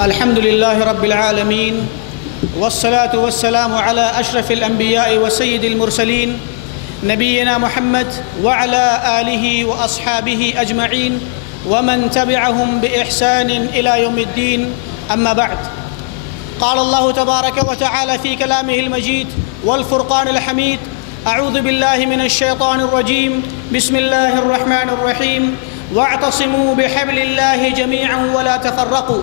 الحمد لله رب العالمين والصلاة والسلام على أشرف الأنبياء وسيد المرسلين نبينا محمد وعلى آله وأصحابه أجمعين ومن تبعهم بإحسان إلى يوم الدين. أما بعد، قال الله تبارك وتعالى في كلامه المجيد والفرقان الحميد: أعوذ بالله من الشيطان الرجيم، بسم الله الرحمن الرحيم، واعتصموا بحبل الله جميعا ولا تفرقوا.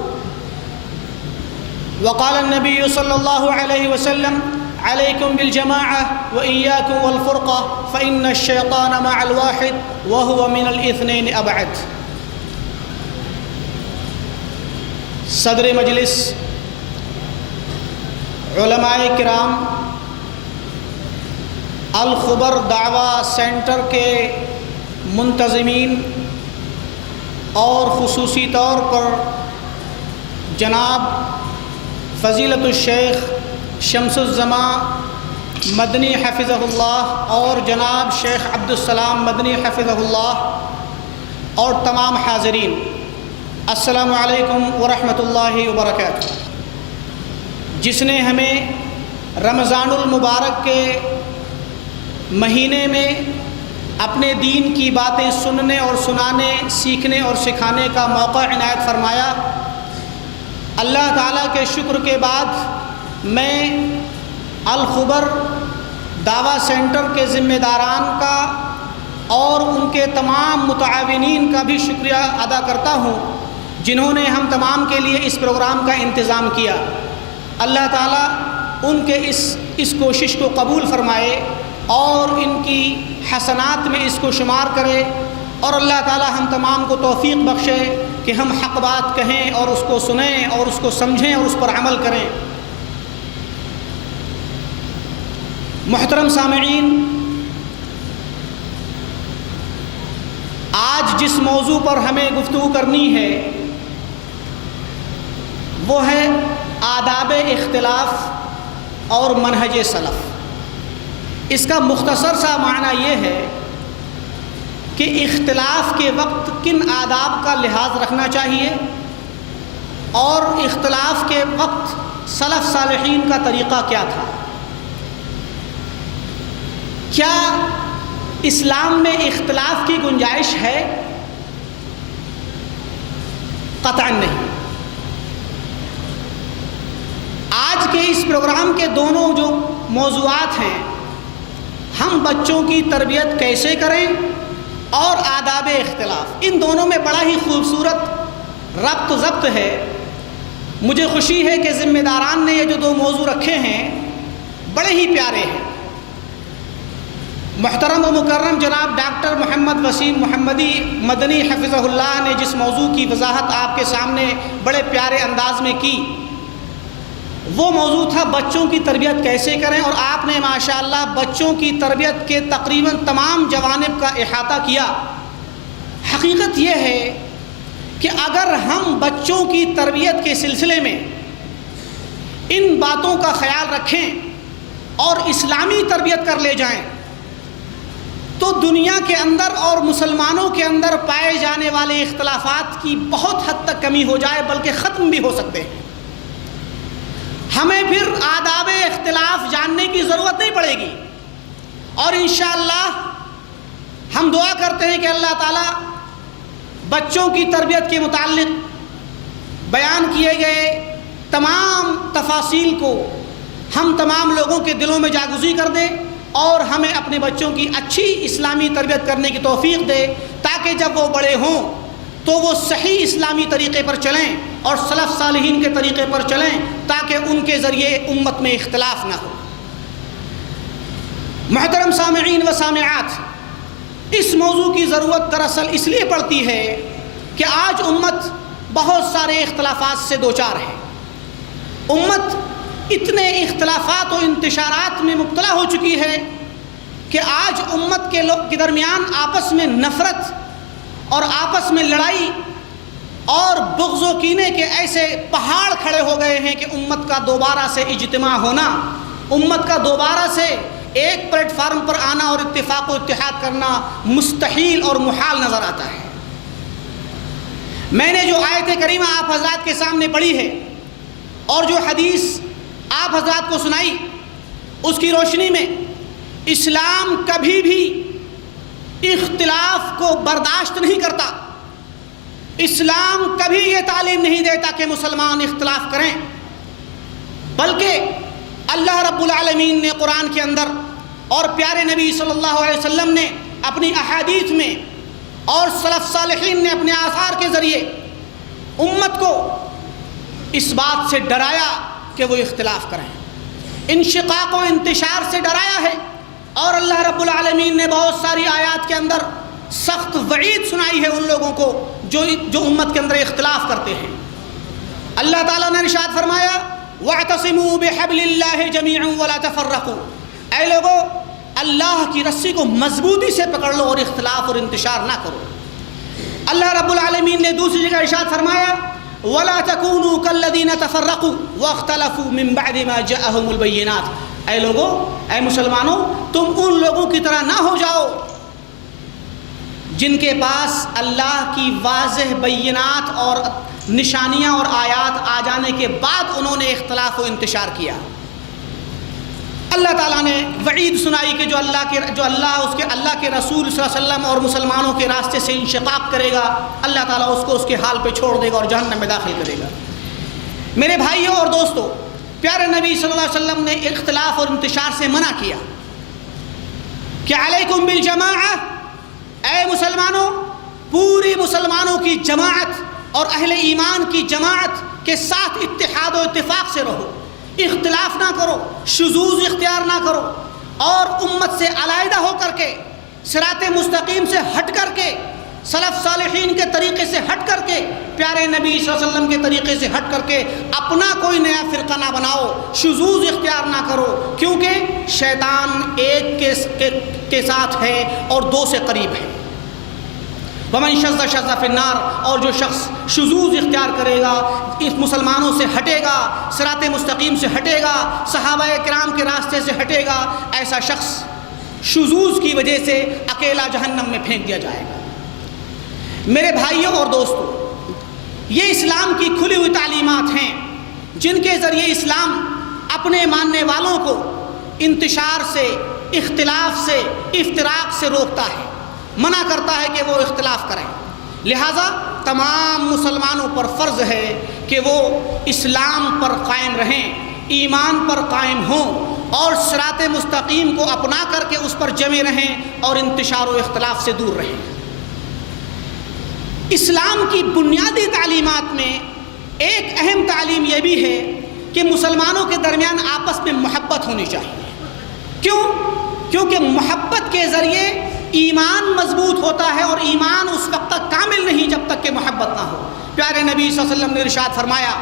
وقال النبي صلى الله عليه وسلم: عليكم بالجماعة وإياكم والفرقة فإن الشيطان مع الواحد وهو من الاثنين أبعد. صدر مجلس، علماء کرام، الخبر دعویٰ سینٹر کے منتظمین اور خصوصی طور پر جناب فضیلت الشیخ شمس الزمان مدنی حفظہ اللہ اور جناب شیخ عبدالسلام مدنی حفظہ اللہ اور تمام حاضرین، السلام علیکم ورحمۃ اللہ وبرکاتہ. جس نے ہمیں رمضان المبارک کے مہینے میں اپنے دین کی باتیں سننے اور سنانے، سیکھنے اور سکھانے کا موقع عنایت فرمایا، اللہ تعالیٰ کے شکر کے بعد میں الخبر دعویٰ سینٹر کے ذمہ داران کا اور ان کے تمام متعاونین کا بھی شکریہ ادا کرتا ہوں جنہوں نے ہم تمام کے لیے اس پروگرام کا انتظام کیا. اللہ تعالیٰ ان کے اس کوشش کو قبول فرمائے اور ان کی حسنات میں اس کو شمار کرے، اور اللہ تعالیٰ ہم تمام کو توفیق بخشے کہ ہم حق بات کہیں اور اس کو سنیں اور اس کو سمجھیں اور اس پر عمل کریں. محترم سامعین، آج جس موضوع پر ہمیں گفتگو کرنی ہے وہ ہے آداب اختلاف اور منہج سلف. اس کا مختصر سا معنی یہ ہے کہ اختلاف کے وقت کن آداب کا لحاظ رکھنا چاہیے اور اختلاف کے وقت سلف صالحین کا طریقہ کیا تھا. کیا اسلام میں اختلاف کی گنجائش ہے؟ قطعاً نہیں. آج کے اس پروگرام کے دونوں جو موضوعات ہیں، ہم بچوں کی تربیت کیسے کریں اور آداب اختلاف، ان دونوں میں بڑا ہی خوبصورت ربط و ضبط ہے. مجھے خوشی ہے کہ ذمہ داران نے یہ جو دو موضوع رکھے ہیں بڑے ہی پیارے ہیں. محترم و مکرم جناب ڈاکٹر محمد وسیم محمدی مدنی حفظہ اللہ نے جس موضوع کی وضاحت آپ کے سامنے بڑے پیارے انداز میں کی، وہ موضوع تھا بچوں کی تربیت کیسے کریں، اور آپ نے ماشاءاللہ بچوں کی تربیت کے تقریباً تمام جوانب کا احاطہ کیا. حقیقت یہ ہے کہ اگر ہم بچوں کی تربیت کے سلسلے میں ان باتوں کا خیال رکھیں اور اسلامی تربیت کر لے جائیں تو دنیا کے اندر اور مسلمانوں کے اندر پائے جانے والے اختلافات کی بہت حد تک کمی ہو جائے، بلکہ ختم بھی ہو سکتے ہیں. ہمیں پھر آداب اختلاف جاننے کی ضرورت نہیں پڑے گی، اور انشاءاللہ ہم دعا کرتے ہیں کہ اللہ تعالیٰ بچوں کی تربیت کے متعلق بیان کیے گئے تمام تفاصیل کو ہم تمام لوگوں کے دلوں میں جاگزی کر دے اور ہمیں اپنے بچوں کی اچھی اسلامی تربیت کرنے کی توفیق دے، تاکہ جب وہ بڑے ہوں تو وہ صحیح اسلامی طریقے پر چلیں اور سلف صالحین کے طریقے پر چلیں، تاکہ ان کے ذریعے امت میں اختلاف نہ ہو. محترم سامعین و سامعات، اس موضوع کی ضرورت دراصل اس لیے پڑتی ہے کہ آج امت بہت سارے اختلافات سے دوچار ہے. امت اتنے اختلافات و انتشارات میں مبتلا ہو چکی ہے کہ آج امت کے درمیان آپس میں نفرت اور آپس میں لڑائی اور بغض و کینے کے ایسے پہاڑ کھڑے ہو گئے ہیں کہ امت کا دوبارہ سے اجتماع ہونا، امت کا دوبارہ سے ایک پلیٹ فارم پر آنا اور اتفاق و اتحاد کرنا مستحیل اور محال نظر آتا ہے. میں نے جو آیت کریمہ آپ حضرات کے سامنے پڑھی ہے اور جو حدیث آپ حضرات کو سنائی، اس کی روشنی میں اسلام کبھی بھی اختلاف کو برداشت نہیں کرتا۔ اسلام کبھی یہ تعلیم نہیں دیتا کہ مسلمان اختلاف کریں، بلکہ اللہ رب العالمین نے قرآن کے اندر اور پیارے نبی صلی اللہ علیہ وسلم نے اپنی احادیث میں اور سلف صالحین نے اپنے آثار کے ذریعے امت کو اس بات سے ڈرایا کہ وہ اختلاف کریں، انشقاق و انتشار سے ڈرایا ہے، اور اللہ رب العالمین نے بہت ساری آیات کے اندر سخت وعید سنائی ہے ان لوگوں کو جو امت کے اندر اختلاف کرتے ہیں۔ اللہ تعالیٰ نے ارشاد فرمایا وَاعْتَصِمُوا بِحَبْلِ اللَّهِ جَمِيعًا وَلَا تَفَرَّقُوا، اے لوگو اللہ کی رسی کو مضبوطی سے پکڑ لو اور اختلاف اور انتشار نہ کرو۔ اللہ رب العالمین نے دوسری جگہ ارشاد فرمایا وَلَا تَكُونُوا كَالَّذِينَ تَفَرَّقُوا وَاخْتَلَفُوا مِن بَعْدِ مَا جَاءَهُمُ الْبَيِّنَاتُ، اے لوگو، اے مسلمانوں، تم ان لوگوں کی طرح نہ ہو جاؤ جن کے پاس اللہ کی واضح بینات اور نشانیاں اور آیات آ جانے کے بعد انہوں نے اختلاف و انتشار کیا۔ اللہ تعالیٰ نے وعید سنائی کہ جو اللہ کے رسول صلی اللہ علیہ وسلم اور مسلمانوں کے راستے سے انشقاق کرے گا، اللہ تعالیٰ اس کو اس کے حال پہ چھوڑ دے گا اور جہنم میں داخل کرے گا۔ میرے بھائیوں اور دوستو، پیارے نبی صلی اللہ علیہ وسلم نے اختلاف اور انتشار سے منع کیا کہ علیکم بالجماعہ، اے مسلمانوں، پوری مسلمانوں کی جماعت اور اہل ایمان کی جماعت کے ساتھ اتحاد و اتفاق سے رہو، اختلاف نہ کرو، شذوذ اختیار نہ کرو، اور امت سے علیحدہ ہو کر کے، صراط مستقیم سے ہٹ کر کے، سلف صالحین کے طریقے سے ہٹ کر کے، پیارے نبی صلی اللہ علیہ وسلم کے طریقے سے ہٹ کر کے اپنا کوئی نیا فرقہ نہ بناؤ، شذوذ اختیار نہ کرو، کیونکہ شیطان ایک کے ساتھ ہے اور دو سے قریب ہے۔ وَمَنْ شَذَّ شَذَّ فِي النَّارِ، اور جو شخص شذوذ اختیار کرے گا، اس مسلمانوں سے ہٹے گا، صراط مستقیم سے ہٹے گا، صحابہ کرام کے راستے سے ہٹے گا، ایسا شخص شذوذ کی وجہ سے اکیلا جہنم میں پھینک دیا جائے گا۔ میرے بھائیوں اور دوستو، یہ اسلام کی کھلی ہوئی تعلیمات ہیں جن کے ذریعے اسلام اپنے ماننے والوں کو انتشار سے، اختلاف سے، افتراق سے روکتا ہے، منع کرتا ہے کہ وہ اختلاف کریں۔ لہٰذا تمام مسلمانوں پر فرض ہے کہ وہ اسلام پر قائم رہیں، ایمان پر قائم ہوں، اور صراط مستقیم کو اپنا کر کے اس پر جمے رہیں اور انتشار و اختلاف سے دور رہیں۔ اسلام کی بنیادی تعلیمات میں ایک اہم تعلیم یہ بھی ہے کہ مسلمانوں کے درمیان آپس میں محبت ہونی چاہیے۔ کیوں؟ کیونکہ محبت کے ذریعے ایمان مضبوط ہوتا ہے، اور ایمان اس وقت تک کامل نہیں جب تک کہ محبت نہ ہو۔ پیارے نبی صلی اللہ علیہ وسلم نے ارشاد فرمایا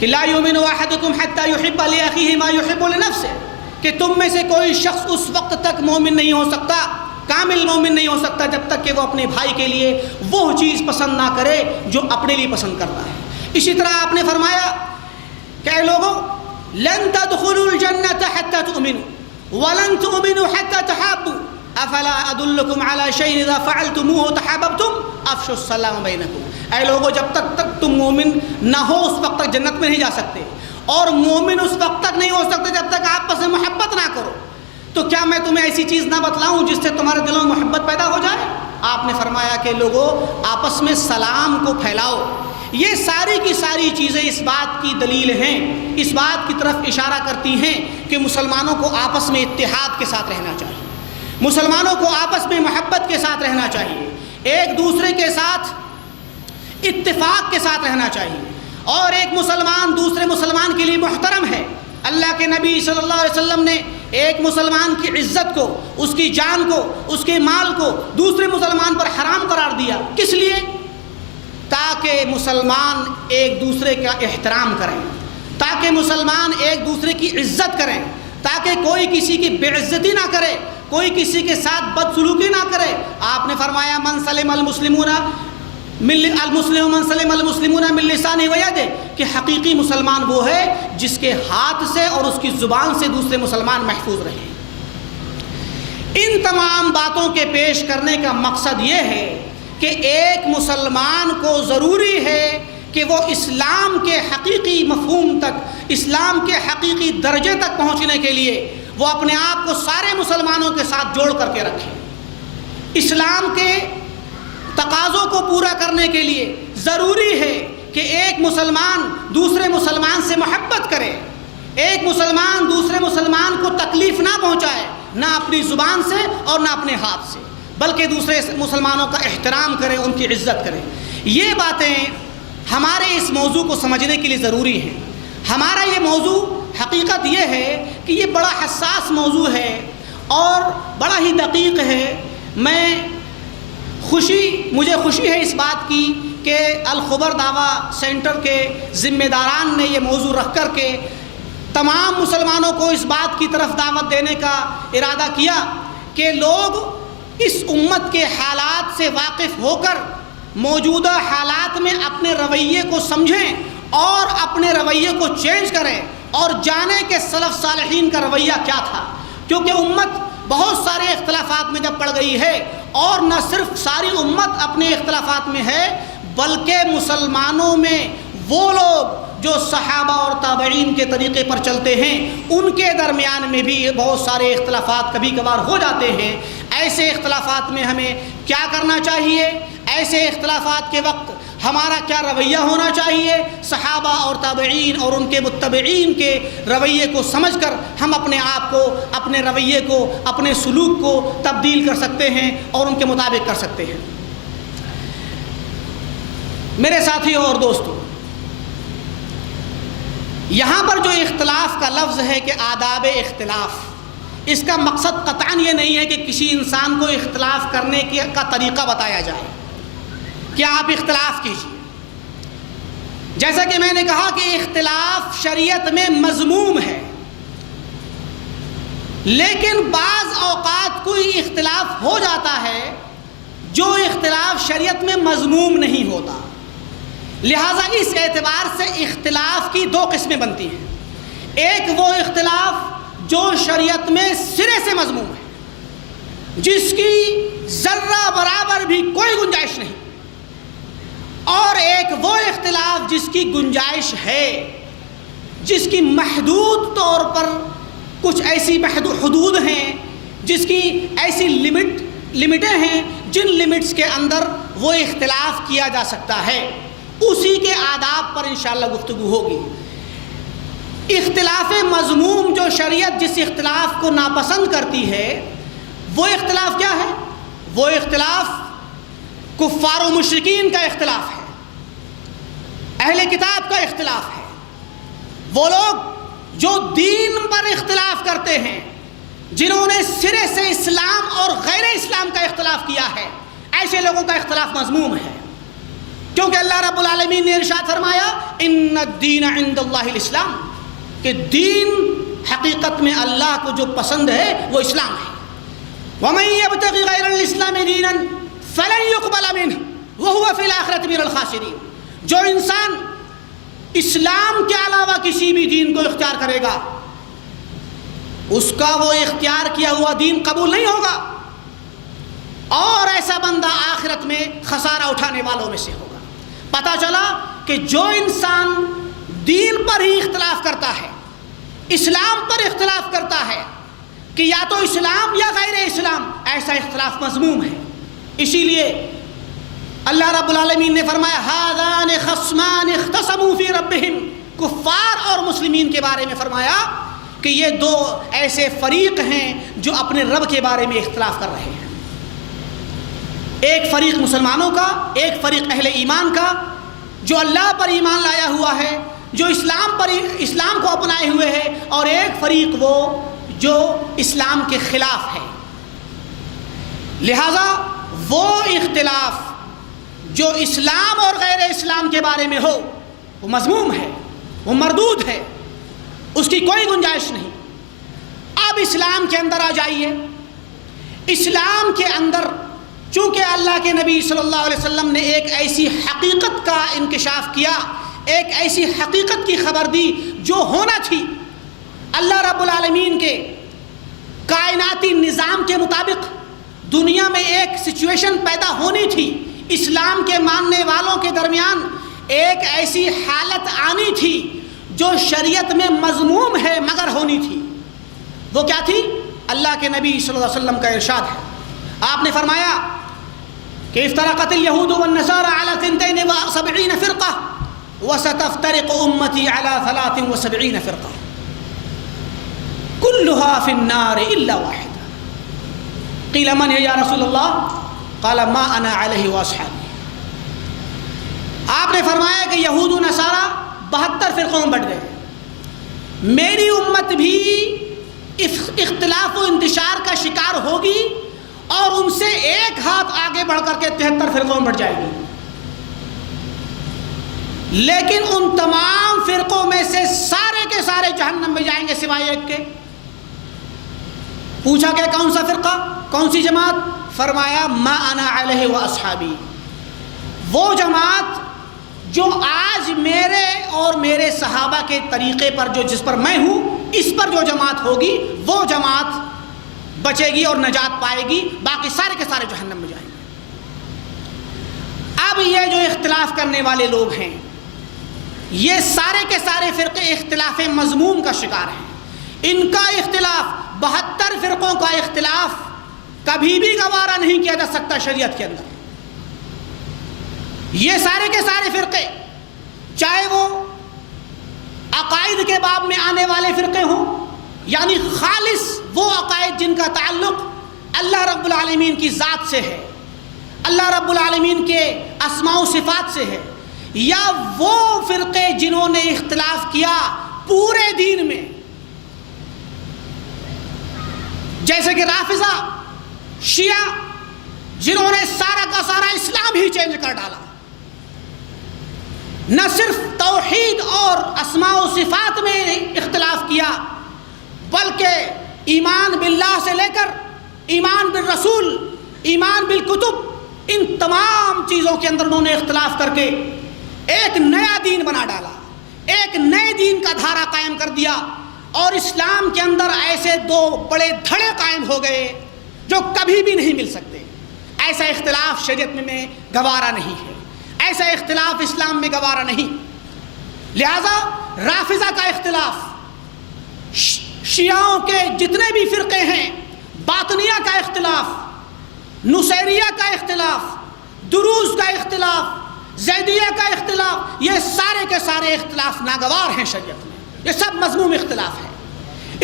کہ لا یؤمن احدکم حتی یحب لاخیہ ما یحب لنفسہ، کہ تم میں سے کوئی شخص اس وقت تک مومن نہیں ہو سکتا، کامل مومن نہیں ہو سکتا، جب تک کہ وہ اپنے بھائی کے لیے وہ چیز پسند نہ کرے جو اپنے لیے پسند کرتا ہے۔ اسی طرح آپ نے فرمایا کہ اے لوگو، لن تدخلوا الجنة حتى تؤمنوا ولن تؤمنوا حتى تحابوا افلا ادلکم علی شیء اذا فعلتموه تحاببتم افشوا السلام بینکم، اے لوگو، جب تک تم مومن نہ ہو اس وقت تک جنت میں نہیں جا سکتے، اور مومن اس وقت تک نہیں ہو سکتے جب تک آپس میں محبت نہ کرو۔ تو کیا میں تمہیں ایسی چیز نہ بتلاؤں جس سے تمہارے دلوں میں محبت پیدا ہو جائے؟ آپ نے فرمایا کہ لوگوں، آپس میں سلام کو پھیلاؤ۔ یہ ساری کی ساری چیزیں اس بات کی دلیل ہیں، اس بات کی طرف اشارہ کرتی ہیں کہ مسلمانوں کو آپس میں اتحاد کے ساتھ رہنا چاہیے، مسلمانوں کو آپس میں محبت کے ساتھ رہنا چاہیے، ایک دوسرے کے ساتھ اتفاق کے ساتھ رہنا چاہیے، اور ایک مسلمان دوسرے مسلمان کے لیے محترم ہے۔ اللہ کے نبی صلی اللہ علیہ وسلم نے ایک مسلمان کی عزت کو، اس کی جان کو، اس کے مال کو دوسرے مسلمان پر حرام قرار دیا۔ کس لیے؟ تاکہ مسلمان ایک دوسرے کا احترام کریں، تاکہ مسلمان ایک دوسرے کی عزت کریں، تاکہ کوئی کسی کی بے عزتی نہ کرے، کوئی کسی کے ساتھ بدسلوکی نہ کرے۔ آپ نے فرمایا من سلم المسلمون من لسانہ و یدہ، کہ حقیقی مسلمان وہ ہے جس کے ہاتھ سے اور اس کی زبان سے دوسرے مسلمان محفوظ رہیں۔ ان تمام باتوں کے پیش کرنے کا مقصد یہ ہے کہ ایک مسلمان کو ضروری ہے کہ وہ اسلام کے حقیقی مفہوم تک، اسلام کے حقیقی درجے تک پہنچنے کے لیے وہ اپنے آپ کو سارے مسلمانوں کے ساتھ جوڑ کر کے رکھے۔ اسلام کے تقاضوں کو پورا کرنے کے لیے ضروری ہے کہ ایک مسلمان دوسرے مسلمان سے محبت کرے، ایک مسلمان دوسرے مسلمان کو تکلیف نہ پہنچائے، نہ اپنی زبان سے اور نہ اپنے ہاتھ سے، بلکہ دوسرے مسلمانوں کا احترام کرے، ان کی عزت کرے۔ یہ باتیں ہمارے اس موضوع کو سمجھنے کے لیے ضروری ہیں۔ ہمارا یہ موضوع حقیقت یہ ہے کہ یہ بڑا حساس موضوع ہے اور بڑا ہی دقیق ہے۔ مجھے خوشی ہے اس بات کی کہ الخبر دعویٰ سینٹر کے ذمہ داران نے یہ موضوع رکھ کر کے تمام مسلمانوں کو اس بات کی طرف دعوت دینے کا ارادہ کیا کہ لوگ اس امت کے حالات سے واقف ہو کر موجودہ حالات میں اپنے رویے کو سمجھیں اور اپنے رویے کو چینج کریں اور جانیں کہ سلف صالحین کا رویہ کیا تھا، کیونکہ امت بہت سارے اختلافات میں جب پڑ گئی ہے، اور نہ صرف ساری امت اپنے اختلافات میں ہے بلکہ مسلمانوں میں وہ لوگ جو صحابہ اور تابعین کے طریقے پر چلتے ہیں ان کے درمیان میں بھی بہت سارے اختلافات کبھی کبھار ہو جاتے ہیں۔ ایسے اختلافات میں ہمیں کیا کرنا چاہیے؟ ایسے اختلافات کے وقت ہمارا کیا رویہ ہونا چاہیے؟ صحابہ اور تابعین اور ان کے متبعین کے رویے کو سمجھ کر ہم اپنے آپ کو، اپنے رویے کو، اپنے سلوک کو تبدیل کر سکتے ہیں اور ان کے مطابق کر سکتے ہیں۔ میرے ساتھیوں اور دوستوں، یہاں پر جو اختلاف کا لفظ ہے کہ آداب اختلاف، اس کا مقصد قطعاً یہ نہیں ہے کہ کسی انسان کو اختلاف کرنے کا طریقہ بتایا جائے کہ آپ اختلاف کیجیے۔ جیسا کہ میں نے کہا کہ اختلاف شریعت میں مذموم ہے، لیکن بعض اوقات کوئی اختلاف ہو جاتا ہے جو اختلاف شریعت میں مذموم نہیں ہوتا، لہٰذا اس اعتبار سے اختلاف کی دو قسمیں بنتی ہیں۔ ایک وہ اختلاف جو شریعت میں سرے سے مذموم ہے، جس کی ذرہ برابر بھی کوئی گنجائش نہیں، اور ایک وہ اختلاف جس کی گنجائش ہے، جس کی محدود طور پر کچھ ایسی حدود ہیں، جس کی ایسی لمٹیں ہیں جن لمٹس کے اندر وہ اختلاف کیا جا سکتا ہے۔ اسی کے آداب پر انشاءاللہ گفتگو ہوگی۔ اختلاف مذموم جو شریعت جس اختلاف کو ناپسند کرتی ہے، وہ اختلاف کیا ہے؟ وہ اختلاف کفار و مشرکین کا اختلاف ہے، اہل کتاب کا اختلاف ہے۔ وہ لوگ جو دین پر اختلاف کرتے ہیں، جنہوں نے سرے سے اسلام اور غیر اسلام کا اختلاف کیا ہے، ایسے لوگوں کا اختلاف مذموم ہے، کیونکہ اللہ رب العالمین نے ارشاد فرمایا ان الدین عند اللہ الاسلام، کہ دین حقیقت میں اللہ کو جو پسند ہے وہ اسلام ہے۔ وَمَن يَبْتَغِ غَيْرَ الْإِسْلَامِ دِينًا فَلَن يُقْبَلَ مِنْهُ وَهُوَ فِي الْآخِرَةِ مِنَ الْخَاسِرِينَ۔ جو انسان اسلام کے علاوہ کسی بھی دین کو اختیار کرے گا، اس کا وہ اختیار کیا ہوا دین قبول نہیں ہوگا، اور ایسا بندہ آخرت میں خسارہ اٹھانے والوں میں سے ہوگا۔ پتہ چلا کہ جو انسان دین پر ہی اختلاف کرتا ہے، اسلام پر اختلاف کرتا ہے کہ یا تو اسلام یا غیر اسلام، ایسا اختلاف مذموم ہے۔ اسی لیے اللہ رب العالمین نے فرمایا ہذان خصمان اختصموا فی ربہم، کفار اور مسلمین کے بارے میں فرمایا کہ یہ دو ایسے فریق ہیں جو اپنے رب کے بارے میں اختلاف کر رہے ہیں۔ ایک فریق مسلمانوں کا، ایک فریق اہل ایمان کا جو اللہ پر ایمان لایا ہوا ہے، جو اسلام کو اپنائے ہوئے ہے، اور ایک فریق وہ جو اسلام کے خلاف ہے۔ لہذا وہ اختلاف جو اسلام اور غیر اسلام کے بارے میں ہو وہ مذموم ہے، وہ مردود ہے، اس کی کوئی گنجائش نہیں۔ اب اسلام کے اندر آ جائیے۔ اسلام کے اندر چونکہ اللہ کے نبی صلی اللہ علیہ وسلم نے ایک ایسی حقیقت کا انکشاف کیا، ایک ایسی حقیقت کی خبر دی جو ہونا تھی، اللہ رب العالمین کے کائناتی نظام کے مطابق دنیا میں ایک سچویشن پیدا ہونی تھی، اسلام کے ماننے والوں کے درمیان ایک ایسی حالت آنی تھی جو شریعت میں مذموم ہے مگر ہونی تھی۔ وہ کیا تھی؟ اللہ کے نبی صلی اللہ علیہ وسلم کا ارشاد ہے، آپ نے فرمایا کہ افترقت الیہود والنصارى على 72 فرقہ وستفترق امتی على 73 فرقہ كلها في النار الا واحدہ قیل من یا رسول اللہ قال ما انا علیہ واصحابی۔ آپ نے فرمایا کہ یہود و نصارہ 72 فرقوں میں بٹ گئے، میری امت بھی اختلاف و انتشار کا شکار ہوگی اور ان سے ایک ہاتھ آگے بڑھ کر کے 73 فرقوں میں بٹ جائے گی، لیکن ان تمام فرقوں میں سے سارے کے سارے جہنم میں جائیں گے سوائے ایک کے۔ پوچھا کہ کون سا فرقہ، کون سی جماعت؟ فرمایا ما انا علیہ و اصحابی، وہ جماعت جو آج میرے اور میرے صحابہ کے طریقے پر جس پر میں ہوں، اس پر جو جماعت ہوگی وہ جماعت بچے گی اور نجات پائے گی، باقی سارے کے سارے جہنم میں جائیں گے۔ اب یہ جو اختلاف کرنے والے لوگ ہیں، یہ سارے کے سارے فرقے اختلاف مذموم کا شکار ہیں۔ ان کا اختلاف، 72 فرقوں کا اختلاف کبھی بھی گوارا نہیں کیا جا سکتا شریعت کے اندر۔ یہ سارے کے سارے فرقے، چاہے وہ عقائد کے باب میں آنے والے فرقے ہوں، یعنی خالص وہ عقائد جن کا تعلق اللہ رب العالمین کی ذات سے ہے، اللہ رب العالمین کے اسماء و صفات سے ہے، یا وہ فرقے جنہوں نے اختلاف کیا پورے دین میں، جیسے کہ رافضہ، شیعہ، جنہوں نے سارا کا سارا اسلام ہی چینج کر ڈالا، نہ صرف توحید اور اسماء و صفات میں اختلاف کیا بلکہ ایمان باللہ سے لے کر ایمان بالرسول، ایمان بالکتب، ان تمام چیزوں کے اندر انہوں نے اختلاف کر کے ایک نیا دین بنا ڈالا، ایک نئے دین کا دھارا قائم کر دیا، اور اسلام کے اندر ایسے دو بڑے دھڑے قائم ہو گئے جو کبھی بھی نہیں مل سکتے۔ ایسا اختلاف شریعت میں گوارا نہیں ہے، ایسا اختلاف اسلام میں گوارا نہیں۔ لہذا رافضہ کا اختلاف، شیعوں کے جتنے بھی فرقے ہیں، باطنیہ کا اختلاف، نصیریہ کا اختلاف، دروز کا اختلاف، زیدیہ کا اختلاف، یہ سارے کے سارے اختلاف ناگوار ہیں شریعت میں، یہ سب مذموم اختلاف ہے۔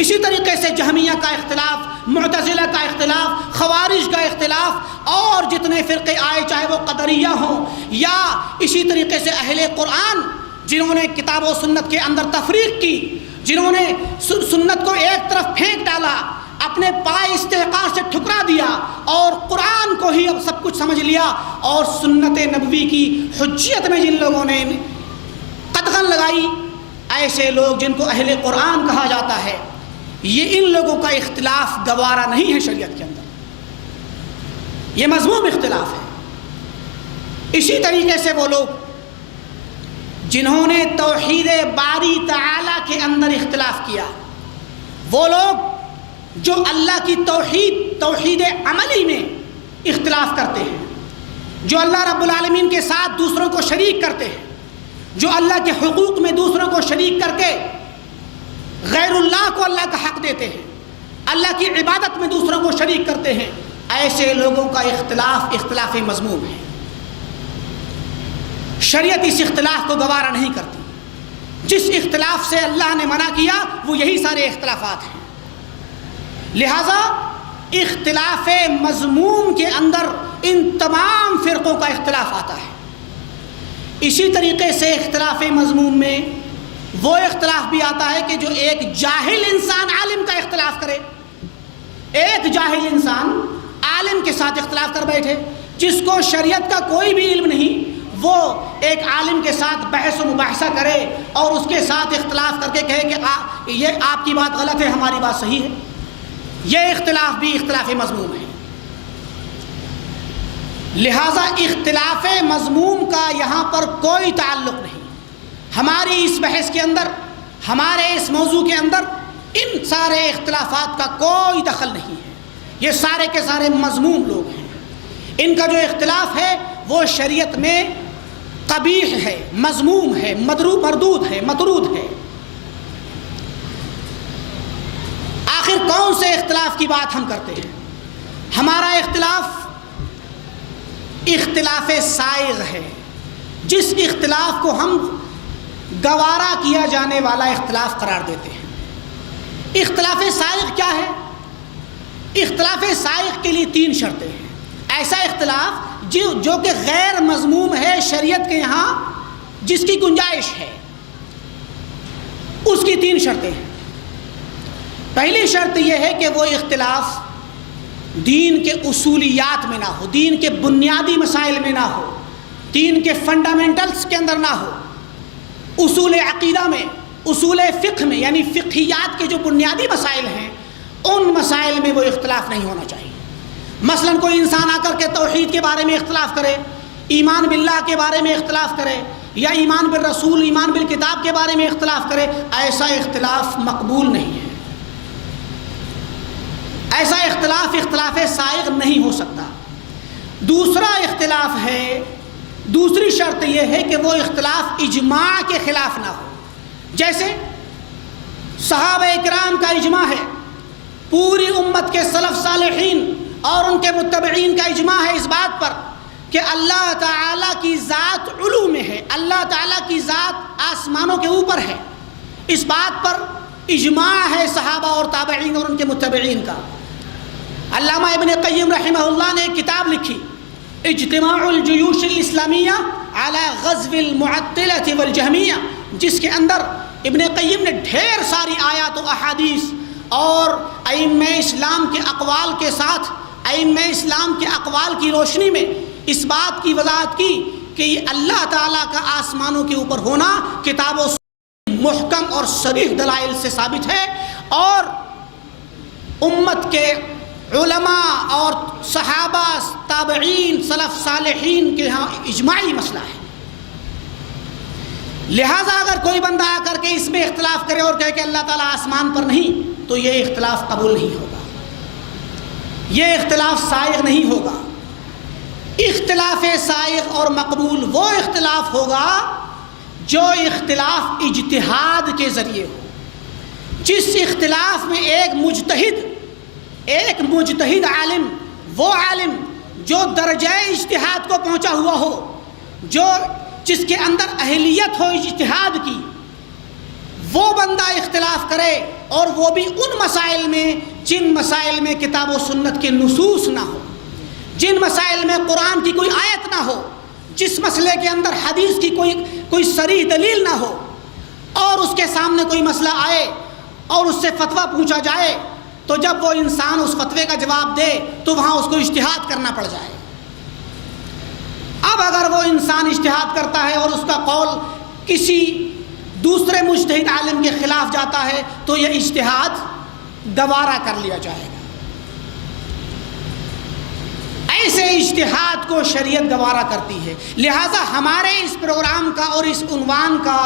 اسی طریقے سے جہمیہ کا اختلاف، معتزلہ کا اختلاف، خوارج کا اختلاف، اور جتنے فرقے آئے، چاہے وہ قدریہ ہوں یا اسی طریقے سے اہل قرآن، جنہوں نے کتاب و سنت کے اندر تفریق کی، جنہوں نے سنت کو ایک طرف پھینک ڈالا، اپنے پائے استحقاق سے ٹھکرا دیا اور قرآن کو ہی اب سب کچھ سمجھ لیا، اور سنت نبوی کی حجیت میں جن لوگوں نے قدغن لگائی، ایسے لوگ جن کو اہل قرآن کہا جاتا ہے، یہ ان لوگوں کا اختلاف گوارا نہیں ہے شریعت کے اندر، یہ مذموم اختلاف ہے۔ اسی طریقے سے وہ لوگ جنہوں نے توحید باری تعالی کے اندر اختلاف کیا، وہ لوگ جو اللہ کی توحید عملی میں اختلاف کرتے ہیں، جو اللہ رب العالمین کے ساتھ دوسروں کو شریک کرتے ہیں، جو اللہ کے حقوق میں دوسروں کو شریک کر کے غیر اللہ کو اللہ کا حق دیتے ہیں، اللہ کی عبادت میں دوسروں کو شریک کرتے ہیں، ایسے لوگوں کا اختلاف مذموم ہے۔ شریعت اس اختلاف کو گوارا نہیں کرتی۔ جس اختلاف سے اللہ نے منع کیا وہ یہی سارے اختلافات ہیں۔ لہذا اختلاف مذموم کے اندر ان تمام فرقوں کا اختلاف آتا ہے۔ اسی طریقے سے اختلاف مذموم میں وہ اختلاف بھی آتا ہے کہ جو ایک جاہل انسان عالم کا اختلاف کرے، ایک جاہل انسان عالم کے ساتھ اختلاف کر بیٹھے، جس کو شریعت کا کوئی بھی علم نہیں، وہ ایک عالم کے ساتھ بحث و مباحثہ کرے اور اس کے ساتھ اختلاف کر کے کہے کہ یہ آپ کی بات غلط ہے، ہماری بات صحیح ہے، یہ اختلاف بھی اختلاف مذموم ہے۔ لہٰذا اختلاف مذموم کا یہاں پر کوئی تعلق نہیں۔ ہماری اس بحث کے اندر، ہمارے اس موضوع کے اندر ان سارے اختلافات کا کوئی دخل نہیں ہے۔ یہ سارے کے سارے مذموم لوگ ہیں۔ ان کا جو اختلاف ہے وہ شریعت میں قبیح ہے، مذموم ہے، مردود ہے، مطرود ہے۔ آخر کون سے اختلاف کی بات ہم کرتے ہیں؟ ہمارا اختلاف سائغ ہے، جس اختلاف کو ہم گوارا کیا جانے والا اختلاف قرار دیتے ہیں۔ اختلاف سائغ کیا ہے؟ اختلاف سائغ کے لیے 3 شرطیں ہیں۔ ایسا اختلاف جو کہ غیر مذموم ہے شریعت کے یہاں، جس کی گنجائش ہے، اس کی 3 شرطیں ہیں۔ پہلی شرط یہ ہے کہ وہ اختلاف دین کے اصولیات میں نہ ہو، دین کے بنیادی مسائل میں نہ ہو، دین کے فنڈامنٹلز کے اندر نہ ہو، اصول عقیدہ میں، اصول فقہ میں، یعنی فقہیات کے جو بنیادی مسائل ہیں ان مسائل میں وہ اختلاف نہیں ہونا چاہیے۔ مثلا کوئی انسان آ کر کے توحید کے بارے میں اختلاف کرے، ایمان باللہ کے بارے میں اختلاف کرے، یا ایمان بالرسول، ایمان بالکتاب کے بارے میں اختلاف کرے، ایسا اختلاف مقبول نہیں ہے۔ ایسا اختلاف سائغ نہیں ہو سکتا۔ دوسرا اختلاف ہے، دوسری شرط یہ ہے کہ وہ اختلاف اجماع کے خلاف نہ ہو۔ جیسے صحابہ اکرام کا اجماع ہے، پوری امت کے سلف صالحین اور ان کے متبعین کا اجماع ہے اس بات پر کہ اللہ تعالیٰ کی ذات علو میں ہے، اللہ تعالیٰ کی ذات آسمانوں کے اوپر ہے۔ اس بات پر اجماع ہے صحابہ اور تابعین اور ان کے متبعین کا۔ علامہ ابن قیم رحمہ اللہ نے ایک کتاب لکھی، اجتماع الجیوش الاسلامیہ علی غزو المعطلۃ والجہمیہ، جس کے اندر ابن قیم نے ڈھیر ساری آیات و احادیث اور ائمہ اسلام کے اقوال کے ساتھ، ائمہ اسلام کے اقوال کی روشنی میں اس بات کی وضاحت کی کہ یہ اللہ تعالیٰ کا آسمانوں کے اوپر ہونا کتاب و محکم اور صریح دلائل سے ثابت ہے، اور امت کے علماء اور صحابہ، تابعین، سلف صالحین کے ہاں اجماعی مسئلہ ہے۔ لہٰذا اگر کوئی بندہ آ کر کے اس میں اختلاف کرے اور کہے کہ اللہ تعالیٰ آسمان پر نہیں، تو یہ اختلاف قبول نہیں ہوگا، یہ اختلاف سائغ نہیں ہوگا۔ اختلاف سائغ اور مقبول وہ اختلاف ہوگا جو اختلاف اجتہاد کے ذریعے ہو، جس اختلاف میں ایک مجتہد عالم، وہ عالم جو درجہ اجتہاد کو پہنچا ہوا ہو، جس کے اندر اہلیت ہو اجتہاد کی، وہ بندہ اختلاف کرے، اور وہ بھی ان مسائل میں جن مسائل میں کتاب و سنت کے نصوص نہ ہو، جن مسائل میں قرآن کی کوئی آیت نہ ہو، جس مسئلے کے اندر حدیث کی کوئی صریح دلیل نہ ہو، اور اس کے سامنے کوئی مسئلہ آئے اور اس سے فتویٰ پوچھا جائے، تو جب وہ انسان اس فتوے کا جواب دے تو وہاں اس کو اجتہاد کرنا پڑ جائے۔ اب اگر وہ انسان اجتہاد کرتا ہے اور اس کا قول کسی دوسرے مجتہد عالم کے خلاف جاتا ہے تو یہ اجتہاد گوارا کر لیا جائے گا۔ ایسے اجتہاد کو شریعت گوارا کرتی ہے۔ لہٰذا ہمارے اس پروگرام کا اور اس عنوان کا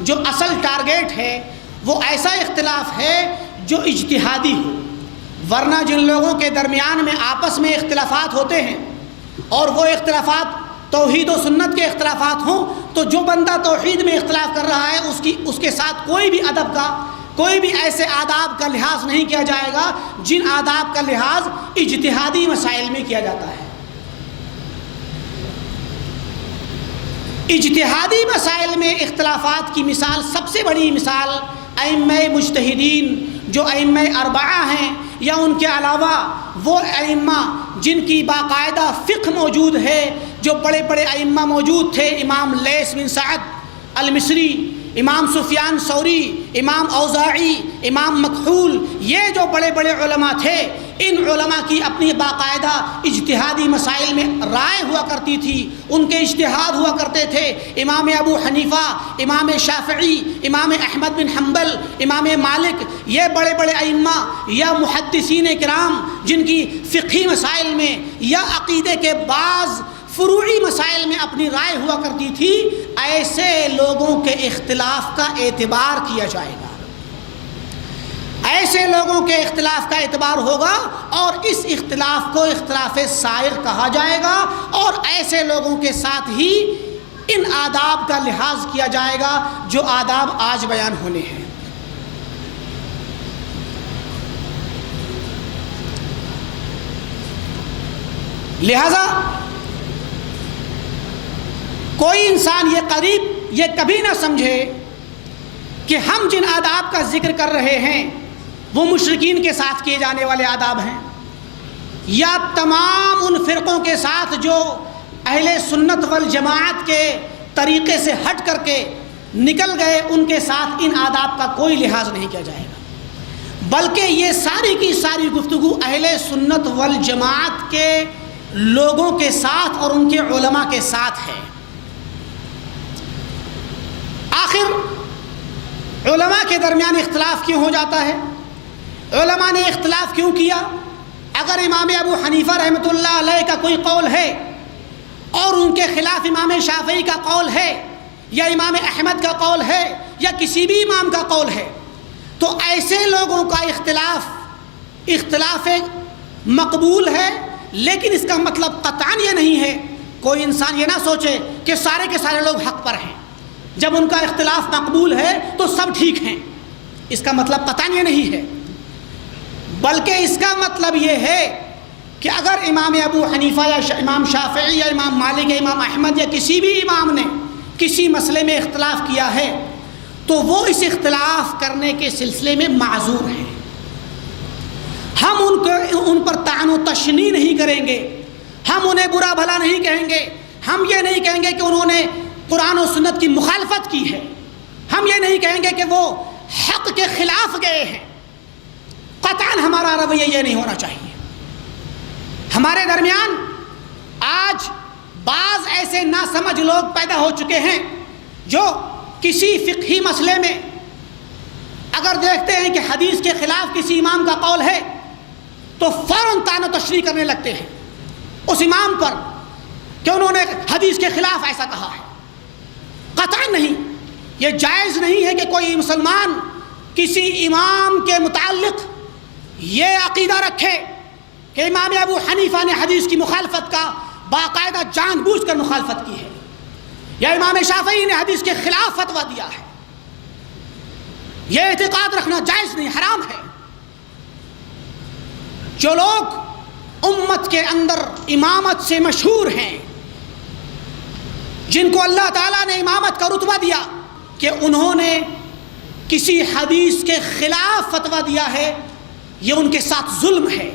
جو اصل ٹارگیٹ ہے وہ ایسا اختلاف ہے جو اجتہادی ہو، ورنہ جن لوگوں کے درمیان میں آپس میں اختلافات ہوتے ہیں اور وہ اختلافات توحید و سنت کے اختلافات ہوں، تو جو بندہ توحید میں اختلاف کر رہا ہے اس کے ساتھ کوئی بھی ادب کا، کوئی بھی ایسے آداب کا لحاظ نہیں کیا جائے گا جن آداب کا لحاظ اجتہادی مسائل میں کیا جاتا ہے۔ اجتہادی مسائل میں اختلافات کی مثال، سب سے بڑی مثال ائمہ مجتہدین جو ائمہ اربعہ ہیں، یا ان کے علاوہ وہ ائمہ جن کی باقاعدہ فقہ موجود ہے، جو بڑے بڑے ائمہ موجود تھے، امام لیث بن سعد المصری، امام سفیان ثوری، امام اوزاعی، امام مکحول، یہ جو بڑے بڑے علماء تھے، ان علماء کی اپنی باقاعدہ اجتہادی مسائل میں رائے ہوا کرتی تھی، ان کے اجتہاد ہوا کرتے تھے۔ امام ابو حنیفہ، امام شافعی، امام احمد بن حنبل، امام مالک، یہ بڑے بڑے ائمہ یا محدثین کرام جن کی فقہی مسائل میں یا عقیدے کے بعض فروعی مسائل میں اپنی رائے ہوا کرتی تھی، ایسے لوگوں کے اختلاف کا اعتبار کیا جائے گا۔ ایسے لوگوں کے اختلاف کا اعتبار ہوگا اور اس اختلاف کو اختلاف سائغ کہا جائے گا، اور ایسے لوگوں کے ساتھ ہی ان آداب کا لحاظ کیا جائے گا جو آداب آج بیان ہونے ہیں۔ لہذا کوئی انسان یہ کبھی نہ سمجھے کہ ہم جن آداب کا ذکر کر رہے ہیں وہ مشرکین کے ساتھ کیے جانے والے آداب ہیں، یا تمام ان فرقوں کے ساتھ جو اہل سنت والجماعت کے طریقے سے ہٹ کر کے نکل گئے، ان کے ساتھ ان آداب کا کوئی لحاظ نہیں کیا جائے گا، بلکہ یہ ساری کی ساری گفتگو اہل سنت والجماعت کے لوگوں کے ساتھ اور ان کے علماء کے ساتھ ہے۔ آخر علماء کے درمیان اختلاف کیوں ہو جاتا ہے؟ علماء نے اختلاف کیوں کیا؟ اگر امام ابو حنیفہ رحمۃ اللہ علیہ کا کوئی قول ہے اور ان کے خلاف امام شافعی کا قول ہے، یا امام احمد کا قول ہے، یا کسی بھی امام کا قول ہے، تو ایسے لوگوں کا اختلاف مقبول ہے، لیکن اس کا مطلب قطعاً یہ نہیں ہے، کوئی انسان یہ نہ سوچے کہ سارے کے سارے لوگ حق پر ہیں، جب ان کا اختلاف مقبول ہے تو سب ٹھیک ہیں، اس کا مطلب قطعاً یہ نہیں ہے، بلکہ اس کا مطلب یہ ہے کہ اگر امام ابو حنیفہ یا امام شافعی یا امام مالک یا امام احمد یا کسی بھی امام نے کسی مسئلے میں اختلاف کیا ہے تو وہ اس اختلاف کرنے کے سلسلے میں معذور ہیں، ہم ان پر طعن و تشنیع نہیں کریں گے، ہم انہیں برا بھلا نہیں کہیں گے، ہم یہ نہیں کہیں گے کہ انہوں نے قرآن و سنت کی مخالفت کی ہے، ہم یہ نہیں کہیں گے کہ وہ حق کے خلاف گئے ہیں، قطعاً ہمارا رویہ یہ نہیں ہونا چاہیے۔ ہمارے درمیان آج بعض ایسے ناسمجھ لوگ پیدا ہو چکے ہیں جو کسی فقہی مسئلے میں اگر دیکھتے ہیں کہ حدیث کے خلاف کسی امام کا قول ہے تو فوراً طعن و تشریح کرنے لگتے ہیں اس امام پر کہ انہوں نے حدیث کے خلاف ایسا کہا ہے۔ قطعاً نہیں، یہ جائز نہیں ہے کہ کوئی مسلمان کسی امام کے متعلق یہ عقیدہ رکھے کہ امام ابو حنیفہ نے حدیث کی مخالفت کا باقاعدہ جان بوجھ کر مخالفت کی ہے، یا امام شافعی نے حدیث کے خلاف فتویٰ دیا ہے، یہ اعتقاد رکھنا جائز نہیں، حرام ہے۔ جو لوگ امت کے اندر امامت سے مشہور ہیں، جن کو اللہ تعالیٰ نے امامت کا رتبہ دیا کہ انہوں نے کسی حدیث کے خلاف فتویٰ دیا ہے، یہ ان کے ساتھ ظلم ہے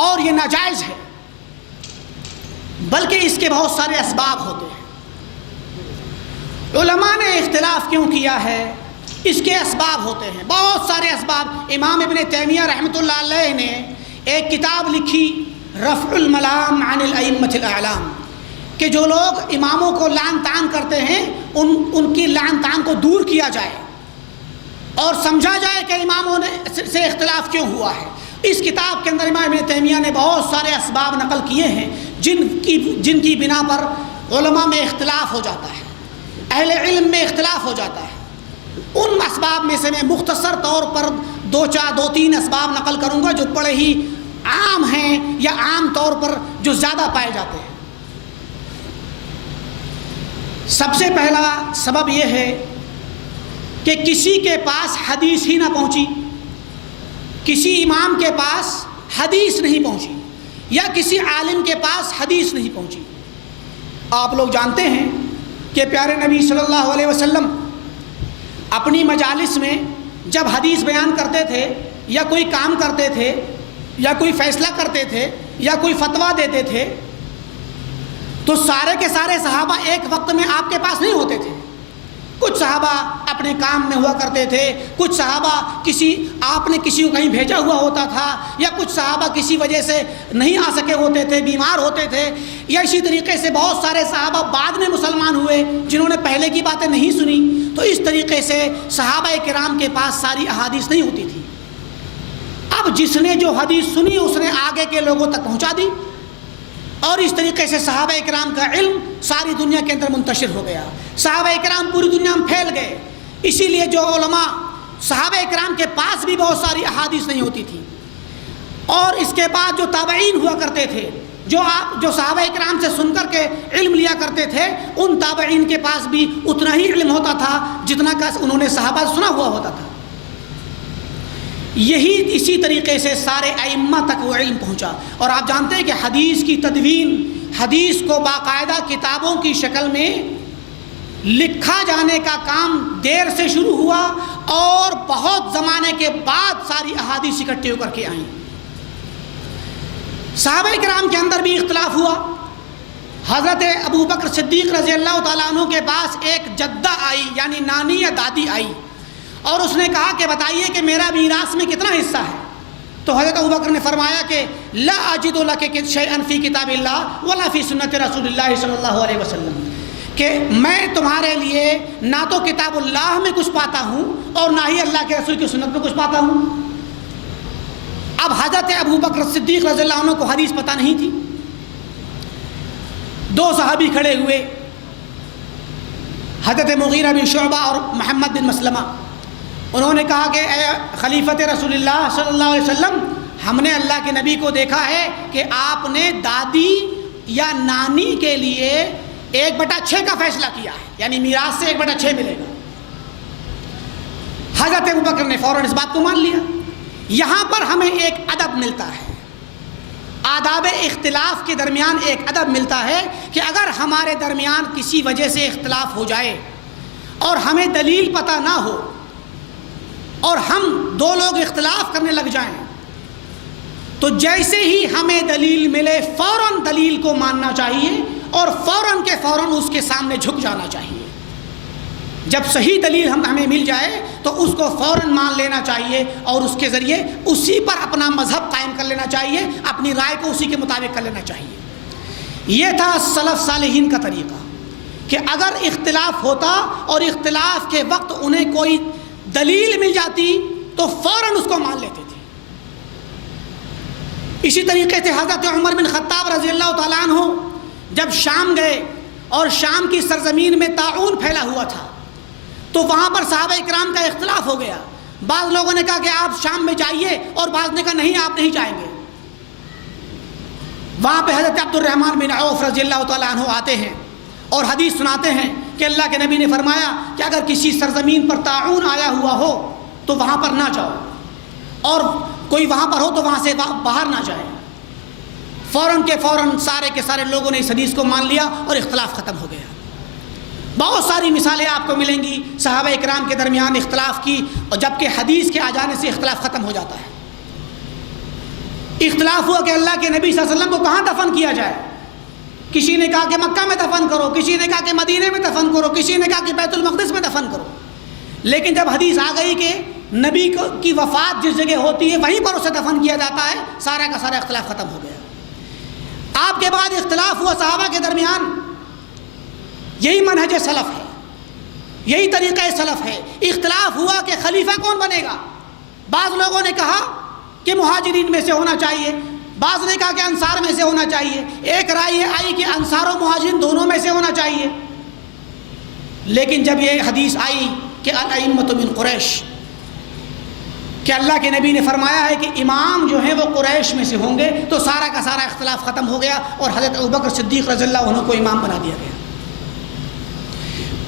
اور یہ ناجائز ہے، بلکہ اس کے بہت سارے اسباب ہوتے ہیں۔ علماء نے اختلاف کیوں کیا ہے؟ اس کے اسباب ہوتے ہیں، بہت سارے اسباب۔ امام ابن تیمیہ رحمۃ اللہ علیہ نے ایک کتاب لکھی رفع الملام عن الائمۃ الاعلام، کہ جو لوگ اماموں کو لعن طعن کرتے ہیں ان کی لعن طعن کو دور کیا جائے اور سمجھا جائے کہ اماموں سے اختلاف کیوں ہوا ہے۔ اس کتاب کے اندر امام ابن تیمیہ نے بہت سارے اسباب نقل کیے ہیں جن کی بنا پر علماء میں اختلاف ہو جاتا ہے، اہل علم میں اختلاف ہو جاتا ہے۔ ان اسباب میں سے میں مختصر طور پر دو تین اسباب نقل کروں گا جو بڑے ہی عام ہیں یا عام طور پر جو زیادہ پائے جاتے ہیں۔ سب سے پہلا سبب یہ ہے کہ کسی کے پاس حدیث ہی نہ پہنچی، کسی امام کے پاس حدیث نہیں پہنچی، یا کسی عالم کے پاس حدیث نہیں پہنچی۔ آپ لوگ جانتے ہیں کہ پیارے نبی صلی اللہ علیہ وسلم اپنی مجالس میں جب حدیث بیان کرتے تھے یا کوئی کام کرتے تھے یا کوئی فیصلہ کرتے تھے یا کوئی فتویٰ دیتے تھے تو سارے کے سارے صحابہ ایک وقت میں آپ کے پاس نہیں ہوتے تھے۔ کچھ صحابہ اپنے کام میں ہوا کرتے تھے، کچھ صحابہ آپ نے کسی کو کہیں بھیجا ہوا ہوتا تھا، یا کچھ صحابہ کسی وجہ سے نہیں آ سکے ہوتے تھے، بیمار ہوتے تھے، یا اسی طریقے سے بہت سارے صحابہ بعد میں مسلمان ہوئے جنہوں نے پہلے کی باتیں نہیں سنی۔ تو اس طریقے سے صحابہ کرام کے پاس ساری احادیث نہیں ہوتی تھی۔ اب جس نے جو حدیث سنی اس نے آگے کے لوگوں تک پہنچا دی، اور اس طریقے سے صحابہ کرام کا علم ساری دنیا کے اندر منتشر ہو گیا، صحابہ کرام پوری دنیا میں پھیل گئے۔ اسی لیے جو علماء صحابہ اکرام کے پاس بھی بہت ساری احادیث نہیں ہوتی تھی، اور اس کے بعد جو تابعین ہوا کرتے تھے، جو صحابہ اکرام سے سن کر کے علم لیا کرتے تھے، ان تابعین کے پاس بھی اتنا ہی علم ہوتا تھا جتنا کہ انہوں نے صحابہ سے سنا ہوا ہوتا تھا۔ اسی طریقے سے سارے ائمہ تک وہ علم پہنچا۔ اور آپ جانتے ہیں کہ حدیث کی تدوین، حدیث کو باقاعدہ کتابوں کی شکل میں لکھا جانے کا کام دیر سے شروع ہوا، اور بہت زمانے کے بعد ساری احادیث اکٹھے ہو کر کے آئیں۔ صحابہ کرام کے اندر بھی اختلاف ہوا۔ حضرت ابو بکر صدیق رضی اللہ تعالیٰ عنہ کے پاس ایک جدہ آئی، یعنی نانی یا دادی آئی، اور اس نے کہا کہ بتائیے کہ میرا میراث میں کتنا حصہ ہے؟ تو حضرت ابو بکر نے فرمایا کہ لا اجد لک شیئا فی کتاب اللہ ولا فی سنت رسول اللہ صلی اللہ علیہ وسلم، کہ میں تمہارے لیے نہ تو کتاب اللہ میں کچھ پاتا ہوں اور نہ ہی اللہ کے رسول کی سنت میں کچھ پاتا ہوں۔ اب حضرت ابو بکر صدیق رضی اللہ عنہ کو حدیث پتہ نہیں تھی۔ دو صحابی کھڑے ہوئے، حضرت مغیرہ بن شعبہ اور محمد بن مسلمہ۔ انہوں نے کہا کہ اے خلیفۃ رسول اللہ صلی اللہ علیہ وسلم، ہم نے اللہ کے نبی کو دیکھا ہے کہ آپ نے دادی یا نانی کے لیے 1/6 کا فیصلہ کیا ہے، یعنی میراث سے 1/6 ملے گا۔ حضرت ابو بکر نے فوراً اس بات کو مان لیا۔ یہاں پر ہمیں ایک ادب ملتا ہے، آداب اختلاف کے درمیان ایک ادب ملتا ہے کہ اگر ہمارے درمیان کسی وجہ سے اختلاف ہو جائے اور ہمیں دلیل پتہ نہ ہو اور ہم دو لوگ اختلاف کرنے لگ جائیں، تو جیسے ہی ہمیں دلیل ملے فوراً دلیل کو ماننا چاہیے اور فوراً کے فوراً اس کے سامنے جھک جانا چاہیے۔ جب صحیح دلیل ہمیں مل جائے تو اس کو فوراً مان لینا چاہیے اور اس کے ذریعے اسی پر اپنا مذہب قائم کر لینا چاہیے، اپنی رائے کو اسی کے مطابق کر لینا چاہیے۔ یہ تھا سلف صالحین کا طریقہ کہ اگر اختلاف ہوتا اور اختلاف کے وقت انہیں کوئی دلیل مل جاتی تو فوراً اس کو مان لیتے تھے۔ اسی طریقے سے حضرت عمر بن خطاب رضی اللہ تعالیٰ عنہ جب شام گئے اور شام کی سرزمین میں طاعون پھیلا ہوا تھا، تو وہاں پر صحابہ اکرام کا اختلاف ہو گیا۔ بعض لوگوں نے کہا کہ آپ شام میں جائیے، اور بعض نے کہا نہیں آپ نہیں جائیں گے۔ وہاں پہ حضرت عبد الرحمن بن عوف رضی اللہ تعالیٰ عنہ آتے ہیں اور حدیث سناتے ہیں کہ اللہ کے نبی نے فرمایا کہ اگر کسی سرزمین پر طاعون آیا ہوا ہو تو وہاں پر نہ جاؤ، اور کوئی وہاں پر ہو تو وہاں سے باہر نہ جائے۔ فوراً کے فوراً سارے کے سارے لوگوں نے اس حدیث کو مان لیا اور اختلاف ختم ہو گیا۔ بہت ساری مثالیں آپ کو ملیں گی صحابہ اکرام کے درمیان اختلاف کی، اور جبکہ حدیث کے آ جانے سے اختلاف ختم ہو جاتا ہے۔ اختلاف ہوا کہ اللہ کے نبی صلی اللہ علیہ وسلم کو کہاں دفن کیا جائے۔ کسی نے کہا کہ مکہ میں دفن کرو، کسی نے کہا کہ مدینے میں دفن کرو، کسی نے کہا کہ بیت المقدس میں دفن کرو۔ لیکن جب حدیث آ گئی کہ نبی کی وفات جس جگہ ہوتی ہے وہیں پر اسے دفن کیا جاتا ہے، سارا کا سارا اختلاف ختم ہو گیا۔ آپ کے بعد اختلاف ہوا صحابہ کے درمیان، یہی منہج سلف ہے، یہی طریقہ سلف ہے۔ اختلاف ہوا کہ خلیفہ کون بنے گا۔ بعض لوگوں نے کہا کہ مہاجرین میں سے ہونا چاہیے، بعض نے کہا کہ انصار میں سے ہونا چاہیے، ایک رائے یہ آئی کہ انصار و مہاجرین دونوں میں سے ہونا چاہیے۔ لیکن جب یہ حدیث آئی کہ الائمۃ من قریش، کہ اللہ کے نبی نے فرمایا ہے کہ امام جو ہیں وہ قریش میں سے ہوں گے، تو سارا کا سارا اختلاف ختم ہو گیا اور حضرت ابوبکر صدیق رضی اللہ عنہ کو امام بنا دیا گیا۔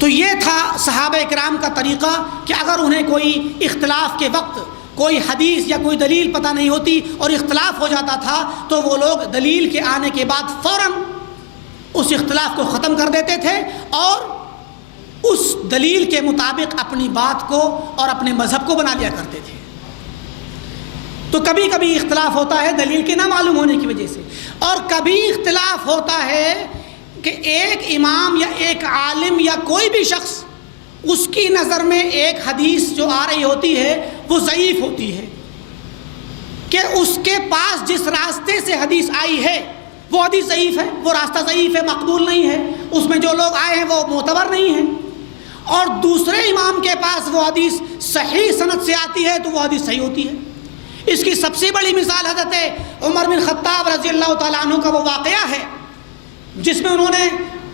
تو یہ تھا صحابہ اکرام کا طریقہ کہ اگر انہیں کوئی اختلاف کے وقت کوئی حدیث یا کوئی دلیل پتہ نہیں ہوتی اور اختلاف ہو جاتا تھا، تو وہ لوگ دلیل کے آنے کے بعد فوراً اس اختلاف کو ختم کر دیتے تھے اور اس دلیل کے مطابق اپنی بات کو اور اپنے مذہب کو بنا لیا کرتے تھے۔ تو کبھی کبھی اختلاف ہوتا ہے دلیل کے نہ معلوم ہونے کی وجہ سے، اور کبھی اختلاف ہوتا ہے کہ ایک امام یا ایک عالم یا کوئی بھی شخص، اس کی نظر میں ایک حدیث جو آ رہی ہوتی ہے وہ ضعیف ہوتی ہے، کہ اس کے پاس جس راستے سے حدیث آئی ہے وہ حدیث ضعیف ہے، وہ راستہ ضعیف ہے، مقبول نہیں ہے، اس میں جو لوگ آئے ہیں وہ معتبر نہیں ہیں، اور دوسرے امام کے پاس وہ حدیث صحیح سند سے آتی ہے تو وہ حدیث صحیح ہوتی ہے۔ اس کی سب سے بڑی مثال حضرت عمر بن خطاب رضی اللہ تعالیٰ عنہ کا وہ واقعہ ہے جس میں انہوں نے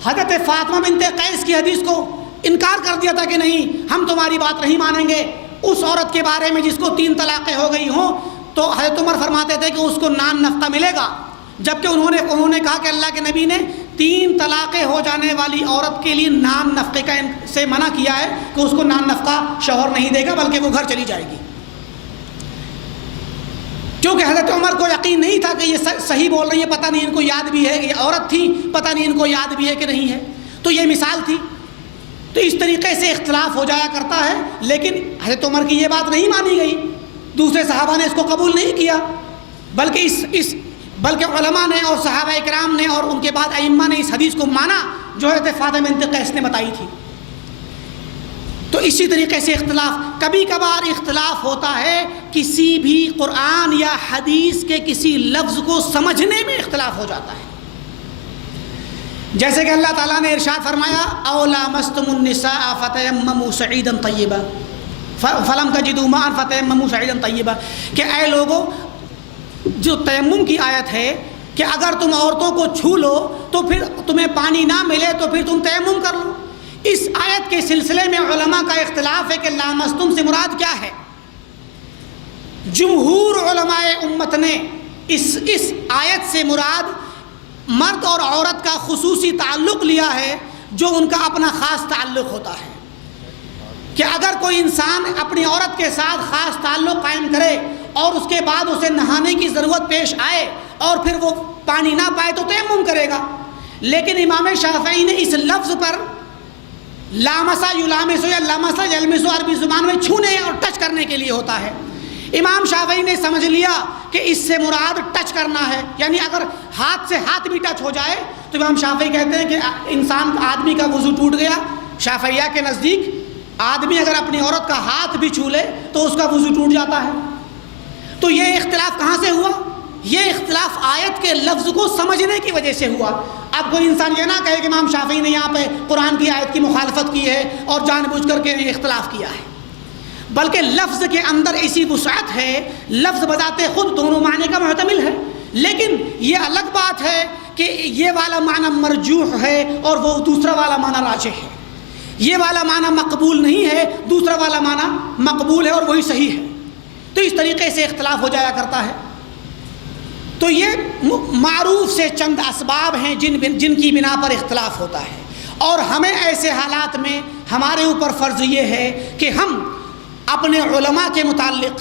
حضرت فاطمہ بنت قیس کی حدیث کو انکار کر دیا تھا کہ نہیں ہم تمہاری بات نہیں مانیں گے۔ اس عورت کے بارے میں جس کو 3 طلاقیں ہو گئی ہوں تو حضرت عمر فرماتے تھے کہ اس کو نان نفقہ ملے گا، جبکہ انہوں نے کہا کہ اللہ کے نبی نے 3 طلاقیں ہو جانے والی عورت کے لیے نان نفقے سے منع کیا ہے کہ اس کو نان نفقہ شوہر نہیں دے گا بلکہ وہ گھر چلی جائے گی، کیونکہ حضرت عمر کو یقین نہیں تھا کہ یہ صحیح بول رہی ہے، پتہ نہیں ان کو یاد بھی ہے، یہ عورت تھی پتہ نہیں ان کو یاد بھی ہے کہ نہیں ہے، تو یہ مثال تھی۔ تو اس طریقے سے اختلاف ہو جایا کرتا ہے، لیکن حضرت عمر کی یہ بات نہیں مانی گئی، دوسرے صحابہ نے اس کو قبول نہیں کیا، بلکہ علماء نے اور صحابہ اکرام نے اور ان کے بعد ائمہ نے اس حدیث کو مانا جو حضرت فاطمہ بنت قیس نے بتائی تھی۔ تو اسی طریقے سے اختلاف، کبھی کبھار اختلاف ہوتا ہے کسی بھی قرآن یا حدیث کے کسی لفظ کو سمجھنے میں اختلاف ہو جاتا ہے، جیسے کہ اللہ تعالیٰ نے ارشاد فرمایا او لامستم النساء فتیمموا صعیدا طیبا فلم تجدوا ماء فتیمموا صعیدا طیبا، کہ اے لوگوں، جو تیمم کی آیت ہے کہ اگر تم عورتوں کو چھو لو تو پھر تمہیں پانی نہ ملے تو پھر تم تیمم کر لو، اس آیت کے سلسلے میں علماء کا اختلاف ہے کہ لامستم سے مراد کیا ہے۔ جمہور علماء امت نے اس آیت سے مراد مرد اور عورت کا خصوصی تعلق لیا ہے، جو ان کا اپنا خاص تعلق ہوتا ہے، کہ اگر کوئی انسان اپنی عورت کے ساتھ خاص تعلق قائم کرے اور اس کے بعد اسے نہانے کی ضرورت پیش آئے اور پھر وہ پانی نہ پائے تو تیمم کرے گا، لیکن امام شافعی نے اس لفظ پر لامسا یلامسو یا لامسا یلمسو عربی زبان میں چھونے اور ٹچ کرنے کے لیے ہوتا ہے، امام شافعی نے سمجھ لیا کہ اس سے مراد ٹچ کرنا ہے، یعنی اگر ہاتھ سے ہاتھ بھی ٹچ ہو جائے تو امام شافعی کہتے ہیں کہ آدمی کا وضو ٹوٹ گیا۔ شافعیہ کے نزدیک آدمی اگر اپنی عورت کا ہاتھ بھی چھو لے تو اس کا وضو ٹوٹ جاتا ہے۔ تو یہ اختلاف کہاں سے ہوا؟ یہ اختلاف آیت کے لفظ کو سمجھنے کی وجہ سے ہوا۔ اب کوئی انسان یہ نہ کہے کہ امام شافعی نے یہاں پہ قرآن کی آیت کی مخالفت کی ہے اور جان بوجھ کر کے اختلاف کیا ہے، بلکہ لفظ کے اندر ایسی وسعت ہے، لفظ بذات خود دونوں معنی کا محتمل ہے، لیکن یہ الگ بات ہے کہ یہ والا معنی مرجوح ہے اور وہ دوسرا والا معنی راجح ہے، یہ والا معنی مقبول نہیں ہے، دوسرا والا معنی مقبول ہے اور وہی صحیح ہے۔ تو اس طریقے سے اختلاف ہو جایا کرتا ہے۔ تو یہ معروف سے چند اسباب ہیں جن کی بنا پر اختلاف ہوتا ہے، اور ہمیں ایسے حالات میں ہمارے اوپر فرض یہ ہے کہ ہم اپنے علماء کے متعلق،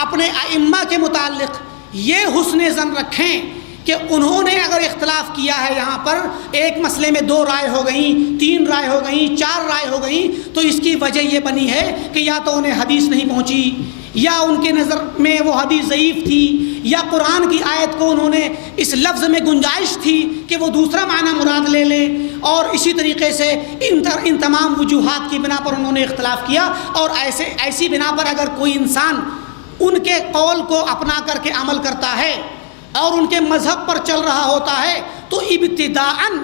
اپنے ائمہ کے متعلق یہ حسن ظن رکھیں کہ انہوں نے اگر اختلاف کیا ہے، یہاں پر ایک مسئلے میں 2 رائے ہو گئیں، 3 رائے ہو گئیں، 4 رائے ہو گئیں، تو اس کی وجہ یہ بنی ہے کہ یا تو انہیں حدیث نہیں پہنچی، یا ان کے نظر میں وہ حدیث ضعیف تھی، یا قرآن کی آیت کو انہوں نے اس لفظ میں گنجائش تھی کہ وہ دوسرا معنی مراد لے لیں، اور اسی طریقے سے ان تمام وجوہات کی بنا پر انہوں نے اختلاف کیا۔ اور ایسی بنا پر اگر کوئی انسان ان کے قول کو اپنا کر کے عمل کرتا ہے اور ان کے مذہب پر چل رہا ہوتا ہے تو ابتداءً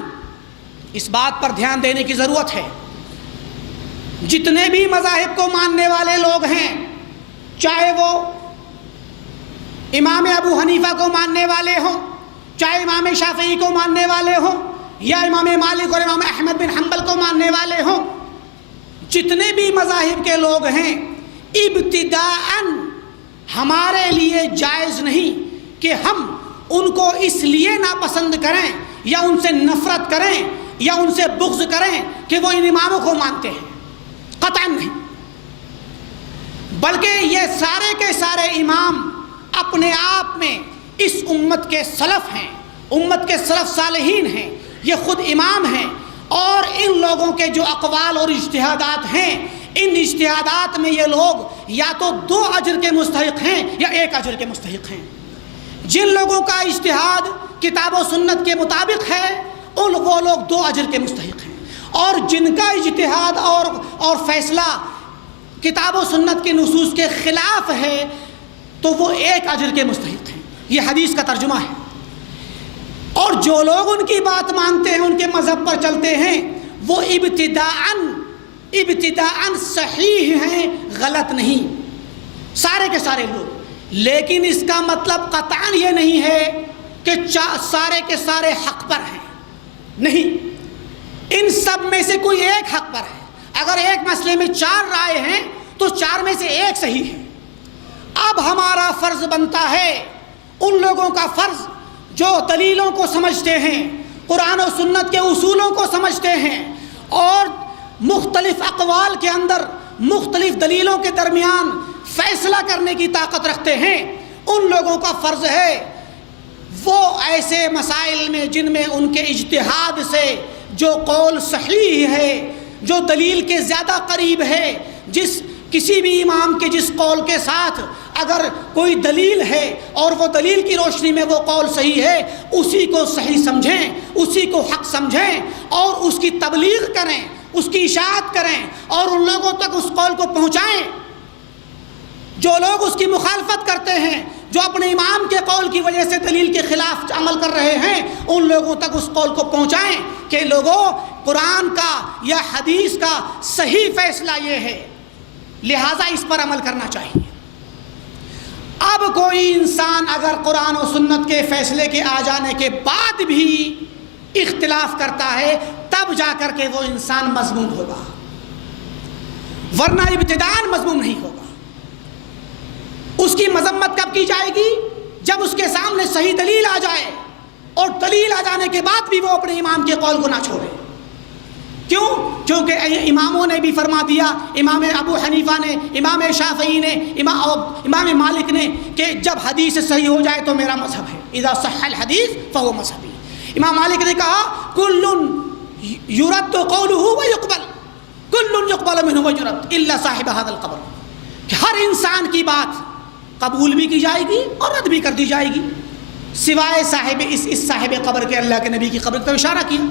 اس بات پر دھیان دینے کی ضرورت ہے، جتنے بھی مذاہب کو ماننے والے لوگ ہیں، چاہے وہ امام ابو حنیفہ کو ماننے والے ہوں، چاہے امام شافعی کو ماننے والے ہوں، یا امام مالک اور امام احمد بن حنبل کو ماننے والے ہوں، جتنے بھی مذاہب کے لوگ ہیں، ابتداءً ہمارے لیے جائز نہیں کہ ہم ان کو اس لیے ناپسند کریں یا ان سے نفرت کریں یا ان سے بغض کریں کہ وہ ان اماموں کو مانتے ہیں، قطعاً نہیں، بلکہ یہ سارے کے سارے امام اپنے آپ میں اس امت کے سلف ہیں، امت کے سلف صالحین ہیں، یہ خود امام ہیں، اور ان لوگوں کے جو اقوال اور اجتہادات ہیں، ان اجتہادات میں یہ لوگ یا تو 2 اجر کے مستحق ہیں یا 1 اجر کے مستحق ہیں۔ جن لوگوں کا اجتہاد کتاب و سنت کے مطابق ہے وہ لوگ 2 اجر کے مستحق ہیں، اور جن کا اجتہاد اور فیصلہ کتاب و سنت کے نصوص کے خلاف ہے تو وہ 1 اجر کے مستحق ہیں۔ یہ حدیث کا ترجمہ ہے۔ اور جو لوگ ان کی بات مانتے ہیں، ان کے مذہب پر چلتے ہیں، وہ ابتداءً صحیح ہیں، غلط نہیں، سارے کے سارے لوگ، لیکن اس کا مطلب قطعاً یہ نہیں ہے کہ سارے کے سارے حق پر ہیں، نہیں، ان سب میں سے کوئی ایک حق پر ہے۔ اگر ایک مسئلے میں 4 رائے ہیں تو 4 میں سے 1 صحیح ہے۔ اب ہمارا فرض بنتا ہے، ان لوگوں کا فرض جو دلیلوں کو سمجھتے ہیں، قرآن و سنت کے اصولوں کو سمجھتے ہیں اور مختلف اقوال کے اندر مختلف دلیلوں کے درمیان فیصلہ کرنے کی طاقت رکھتے ہیں، ان لوگوں کا فرض ہے وہ ایسے مسائل میں جن میں ان کے اجتہاد سے جو قول صحیح ہے، جو دلیل کے زیادہ قریب ہے، جس کسی بھی امام کے جس قول کے ساتھ اگر کوئی دلیل ہے اور وہ دلیل کی روشنی میں وہ قول صحیح ہے، اسی کو صحیح سمجھیں، اسی کو حق سمجھیں اور اس کی تبلیغ کریں، اس کی اشاعت کریں اور ان لوگوں تک اس قول کو پہنچائیں۔ جو لوگ اس کی مخالفت کرتے ہیں، جو اپنے امام کے قول کی وجہ سے دلیل کے خلاف عمل کر رہے ہیں، ان لوگوں تک اس قول کو پہنچائیں کہ لوگوں، قرآن کا یا حدیث کا صحیح فیصلہ یہ ہے، لہٰذا اس پر عمل کرنا چاہیے۔ اب کوئی انسان اگر قرآن و سنت کے فیصلے کے آ جانے کے بعد بھی اختلاف کرتا ہے، تب جا کر کے وہ انسان مذموم ہوگا، ورنہ ابتداءً مذموم نہیں ہوگا۔ اس کی مذمت کب کی جائے گی؟ جب اس کے سامنے صحیح دلیل آ جائے، اور دلیل آ جانے کے بعد بھی وہ اپنے امام کے قول کو نہ چھوڑے۔ کیوں؟ کیونکہ اماموں نے بھی فرما دیا، امام ابو حنیفہ نے، امام شافعی نے، امام مالک نے، کہ جب حدیث صحیح ہو جائے تو میرا مذہب ہے، اذا صح الحدیث فهو مذہبی۔ امام مالک نے کہا کل یرد قولہ ویقبل، کل یقبل منہ ویرد الا صاحب هذا القبر، کہ ہر انسان کی بات قبول بھی کی جائے گی اور رد بھی کر دی جائے گی، سوائے صاحب اس صاحب قبر کے۔ اللہ کے نبی کی قبر پر اشارہ کیا۔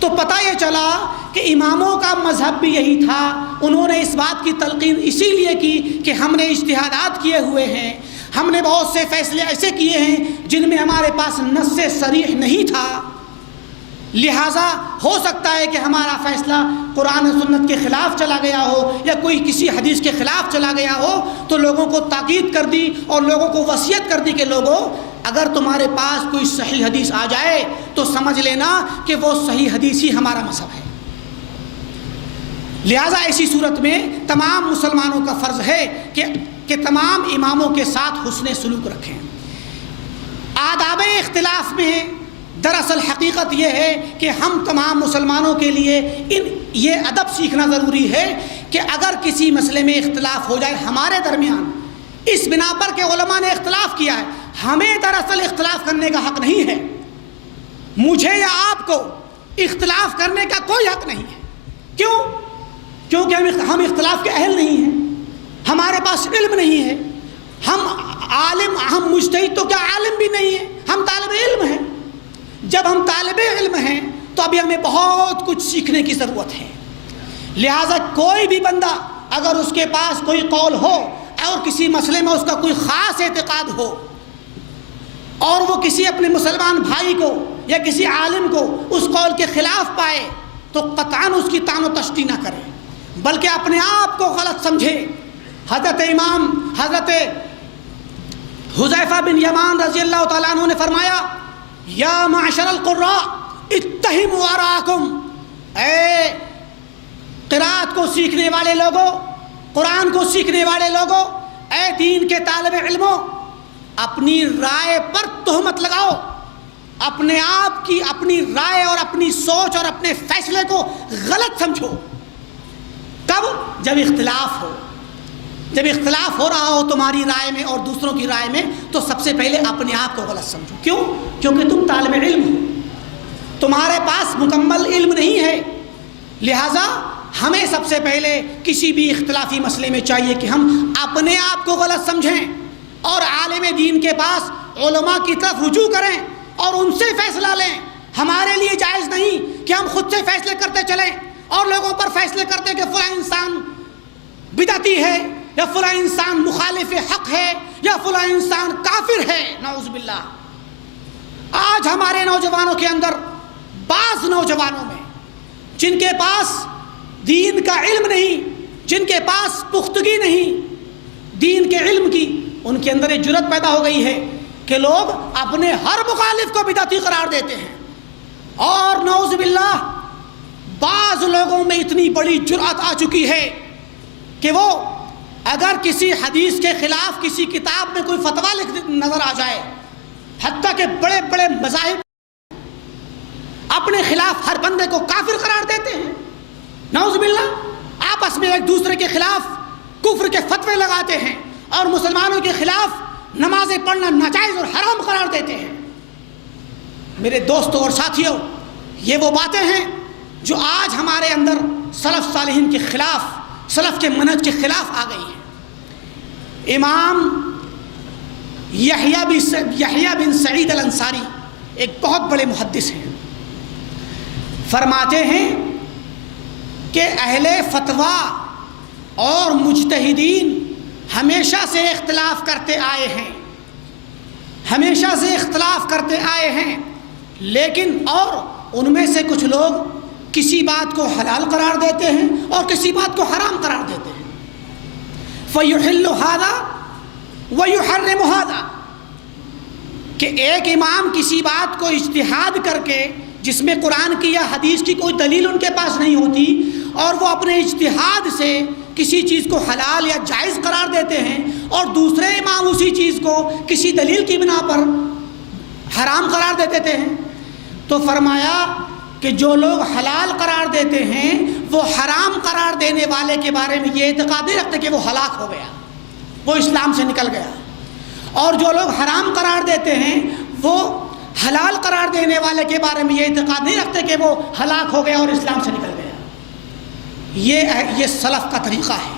تو پتہ یہ چلا کہ اماموں کا مذہب بھی یہی تھا۔ انہوں نے اس بات کی تلقین اسی لیے کی کہ ہم نے اجتہادات کیے ہوئے ہیں، ہم نے بہت سے فیصلے ایسے کیے ہیں جن میں ہمارے پاس نص صریح نہیں تھا، لہٰذا ہو سکتا ہے کہ ہمارا فیصلہ قرآن و سنت کے خلاف چلا گیا ہو یا کوئی کسی حدیث کے خلاف چلا گیا ہو، تو لوگوں کو تاکید کر دی اور لوگوں کو وصیت کر دی کہ لوگوں، اگر تمہارے پاس کوئی صحیح حدیث آ جائے تو سمجھ لینا کہ وہ صحیح حدیث ہی ہمارا مذہب ہے۔ لہٰذا ایسی صورت میں تمام مسلمانوں کا فرض ہے کہ تمام اماموں کے ساتھ حسن سلوک رکھیں۔ آداب اختلاف میں دراصل حقیقت یہ ہے کہ ہم تمام مسلمانوں کے لیے یہ ادب سیکھنا ضروری ہے کہ اگر کسی مسئلے میں اختلاف ہو جائے ہمارے درمیان، اس بنا پر کہ علماء نے اختلاف کیا ہے، ہمیں دراصل اختلاف کرنے کا حق نہیں ہے۔ مجھے یا آپ کو اختلاف کرنے کا کوئی حق نہیں ہے۔ کیوں؟ کیونکہ ہم اختلاف کے اہل نہیں ہیں، ہمارے پاس علم نہیں ہے، ہم مجتہد تو کیا عالم بھی نہیں ہیں، ہم طالب علم ہیں۔ جب ہم طالب علم ہیں تو ابھی ہمیں بہت کچھ سیکھنے کی ضرورت ہے۔ لہٰذا کوئی بھی بندہ اگر اس کے پاس کوئی قول ہو اور کسی مسئلے میں اس کا کوئی خاص اعتقاد ہو اور وہ کسی اپنے مسلمان بھائی کو یا کسی عالم کو اس قول کے خلاف پائے تو قطعاً اس کی طعن و تشریح نہ کرے، بلکہ اپنے آپ کو غلط سمجھے۔ حضرت حذیفہ بن یمان رضی اللہ تعالیٰ عنہ نے فرمایا، یا معشر القراء اتہموا آراءکم، اے قرات کو سیکھنے والے لوگوں، قرآن کو سیکھنے والے لوگوں، اے دین کے طالب علموں، اپنی رائے پر تہمت لگاؤ، اپنے آپ کی اپنی رائے اور اپنی سوچ اور اپنے فیصلے کو غلط سمجھو۔ کب؟ جب اختلاف ہو، جب اختلاف ہو رہا ہو تمہاری رائے میں اور دوسروں کی رائے میں، تو سب سے پہلے اپنے آپ کو غلط سمجھو۔ کیوں؟ کیونکہ تم طالب علم ہو، تمہارے پاس مکمل علم نہیں ہے، لہٰذا ہمیں سب سے پہلے کسی بھی اختلافی مسئلے میں چاہیے کہ ہم اپنے آپ کو غلط سمجھیں اور عالم دین کے پاس علماء کی طرف رجوع کریں اور ان سے فیصلہ لیں۔ ہمارے لیے جائز نہیں کہ ہم خود سے فیصلے کرتے چلیں اور لوگوں پر فیصلے کرتے کہ فلاں انسان بدعتی ہے یا فلاں انسان مخالف حق ہے یا فلاں انسان کافر ہے، نعوذ باللہ۔ آج ہمارے نوجوانوں کے اندر بعض نوجوانوں میں جن کے پاس دین کا علم نہیں، جن کے پاس پختگی نہیں دین کے علم کی، ان کے اندر ایک جرأت پیدا ہو گئی ہے کہ لوگ اپنے ہر مخالف کو بدعتی قرار دیتے ہیں، اور نعوذ باللہ بعض لوگوں میں اتنی بڑی جرأت آ چکی ہے کہ وہ اگر کسی حدیث کے خلاف کسی کتاب میں کوئی فتویٰ نظر آ جائے، حتیٰ کہ بڑے بڑے مذاہب اپنے خلاف ہر بندے کو کافر قرار دیتے ہیں، نعوذ باللہ، آپس میں ایک دوسرے کے خلاف کفر کے فتوے لگاتے ہیں اور مسلمانوں کے خلاف نمازیں پڑھنا ناجائز اور حرام قرار دیتے ہیں۔ میرے دوستوں اور ساتھیوں، یہ وہ باتیں ہیں جو آج ہمارے اندر سلف صالحین کے خلاف، سلف کے منہج کے خلاف آ گئی ہیں۔ امام یحییٰ بن سعید الانصاری ایک بہت بڑے محدث ہیں، فرماتے ہیں کہ اہل فتویٰ اور مجتہدین ہمیشہ سے اختلاف کرتے آئے ہیں، ہمیشہ سے اختلاف کرتے آئے ہیں، لیکن اور ان میں سے کچھ لوگ کسی بات کو حلال قرار دیتے ہیں اور کسی بات کو حرام قرار دیتے ہیں۔ فَيُحِلُّ هَذَا وَيُحَرِّمُ هَذَا، کہ ایک امام کسی بات کو اجتہاد کر کے، جس میں قرآن کی یا حدیث کی کوئی دلیل ان کے پاس نہیں ہوتی، اور وہ اپنے اجتہاد سے کسی چیز کو حلال یا جائز قرار دیتے ہیں، اور دوسرے امام اسی چیز کو کسی دلیل کی بنا پر حرام قرار دے دیتے ہیں۔ تو فرمایا کہ جو لوگ حلال قرار دیتے ہیں وہ حرام قرار دینے والے کے بارے میں یہ اعتقاد نہیں رکھتے کہ وہ ہلاک ہو گیا، وہ اسلام سے نکل گیا، اور جو لوگ حرام قرار دیتے ہیں وہ حلال قرار دینے والے کے بارے میں یہ اعتقاد نہیں رکھتے کہ وہ ہلاک ہو گیا اور اسلام سے نکل گیا۔ یہ سلف کا طریقہ ہے۔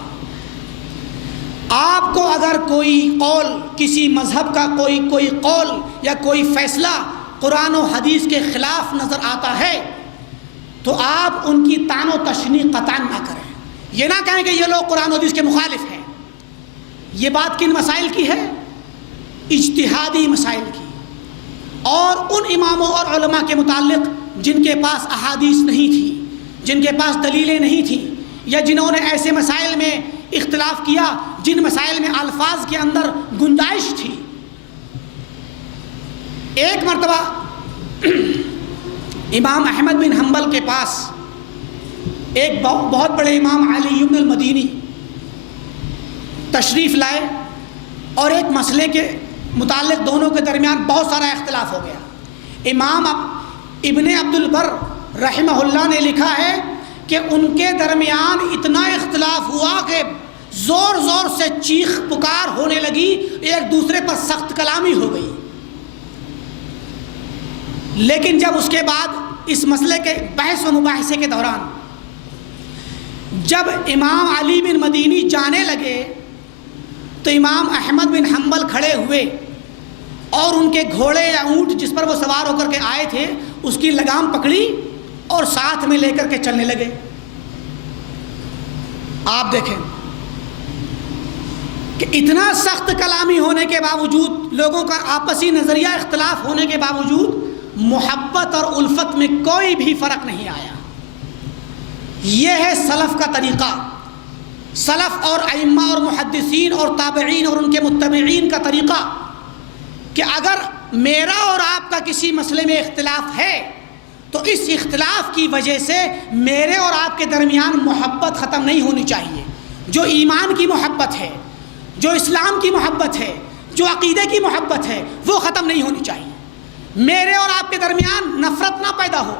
آپ کو اگر کوئی قول، کسی مذہب کا کوئی قول یا کوئی فیصلہ قرآن و حدیث کے خلاف نظر آتا ہے تو آپ ان کی طعن و تشنیع قطعاً نہ کریں۔ یہ نہ کہیں کہ یہ لوگ قرآن و حدیث کے مخالف ہیں۔ یہ بات کن مسائل کی ہے؟ اجتہادی مسائل کی، اور ان اماموں اور علماء کے متعلق جن کے پاس احادیث نہیں تھی، جن کے پاس دلیلیں نہیں تھیں، یا جنہوں نے ایسے مسائل میں اختلاف کیا جن مسائل میں الفاظ کے اندر گنجائش تھی۔ ایک مرتبہ امام احمد بن حنبل کے پاس ایک بہت بڑے امام علی بن المدینی تشریف لائے، اور ایک مسئلے کے متعلق دونوں کے درمیان بہت سارا اختلاف ہو گیا۔ امام ابن عبد البر رحمہ اللہ نے لکھا ہے کہ ان کے درمیان اتنا اختلاف ہوا کہ زور زور سے چیخ پکار ہونے لگی، ایک دوسرے پر سخت کلامی ہو گئی۔ لیکن جب اس کے بعد اس مسئلے کے بحث و مباحثے کے دوران جب امام علی بن مدینی جانے لگے تو امام احمد بن حنبل کھڑے ہوئے اور ان کے گھوڑے یا اونٹ جس پر وہ سوار ہو کر کے آئے تھے اس کی لگام پکڑی اور ساتھ میں لے کر کے چلنے لگے۔ آپ دیکھیں کہ اتنا سخت کلامی ہونے کے باوجود، لوگوں کا آپسی نظریہ اختلاف ہونے کے باوجود، محبت اور الفت میں کوئی بھی فرق نہیں آیا۔ یہ ہے سلف کا طریقہ، سلف اور ائمہ اور محدثین اور تابعین اور ان کے متبعین کا طریقہ، کہ اگر میرا اور آپ کا کسی مسئلے میں اختلاف ہے تو اس اختلاف کی وجہ سے میرے اور آپ کے درمیان محبت ختم نہیں ہونی چاہیے۔ جو ایمان کی محبت ہے، جو اسلام کی محبت ہے، جو عقیدے کی محبت ہے، وہ ختم نہیں ہونی چاہیے۔ میرے اور آپ کے درمیان نفرت نہ پیدا ہو۔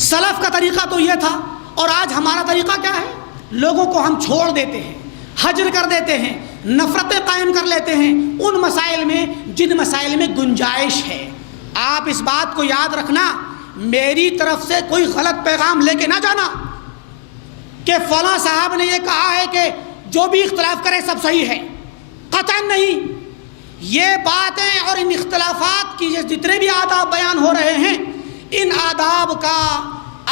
سلف کا طریقہ تو یہ تھا، اور آج ہمارا طریقہ کیا ہے؟ لوگوں کو ہم چھوڑ دیتے ہیں، حجر کر دیتے ہیں، نفرتیں قائم کر لیتے ہیں ان مسائل میں جن مسائل میں گنجائش ہے۔ آپ اس بات کو یاد رکھنا، میری طرف سے کوئی غلط پیغام لے کے نہ جانا کہ فلاں صاحب نے یہ کہا ہے کہ جو بھی اختلاف کرے سب صحیح ہے، قطعاً نہیں۔ یہ باتیں اور ان اختلافات کی جتنے بھی آداب بیان ہو رہے ہیں، ان آداب کا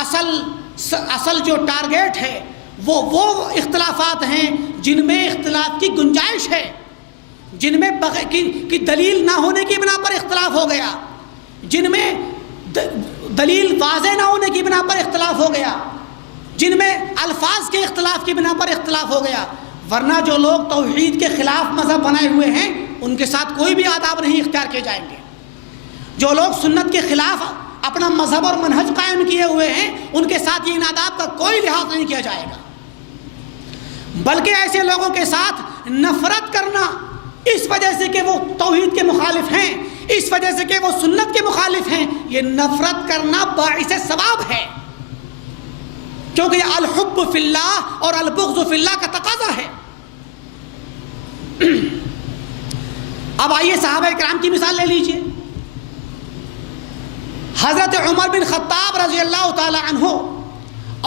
اصل جو ٹارگیٹ ہے وہ اختلافات ہیں جن میں اختلاف کی گنجائش ہے، جن میں کی دلیل نہ ہونے کی بنا پر اختلاف ہو گیا، جن میں دلیل واضح نہ ہونے کی بنا پر اختلاف ہو گیا، جن میں الفاظ کے اختلاف کی بنا پر اختلاف ہو گیا۔ ورنہ جو لوگ توحید کے خلاف مذہب بنائے ہوئے ہیں ان کے ساتھ کوئی بھی آداب نہیں اختیار کیے جائیں گے۔ جو لوگ سنت کے خلاف اپنا مذہب اور منہج قائم کیے ہوئے ہیں ان کے ساتھ یہ ان آداب کا کوئی لحاظ نہیں کیا جائے گا۔ بلکہ ایسے لوگوں کے ساتھ نفرت کرنا اس وجہ سے کہ وہ توحید کے مخالف ہیں، اس وجہ سے کہ وہ سنت کے مخالف ہیں، یہ نفرت کرنا باعث ثواب ہے، کیونکہ یہ الحب فی اللہ اور البغض فی اللہ کا تقاضا ہے۔ اب آئیے صحابہ کرام کی مثال لے لیجئے۔ حضرت عمر بن خطاب رضی اللہ تعالی عنہ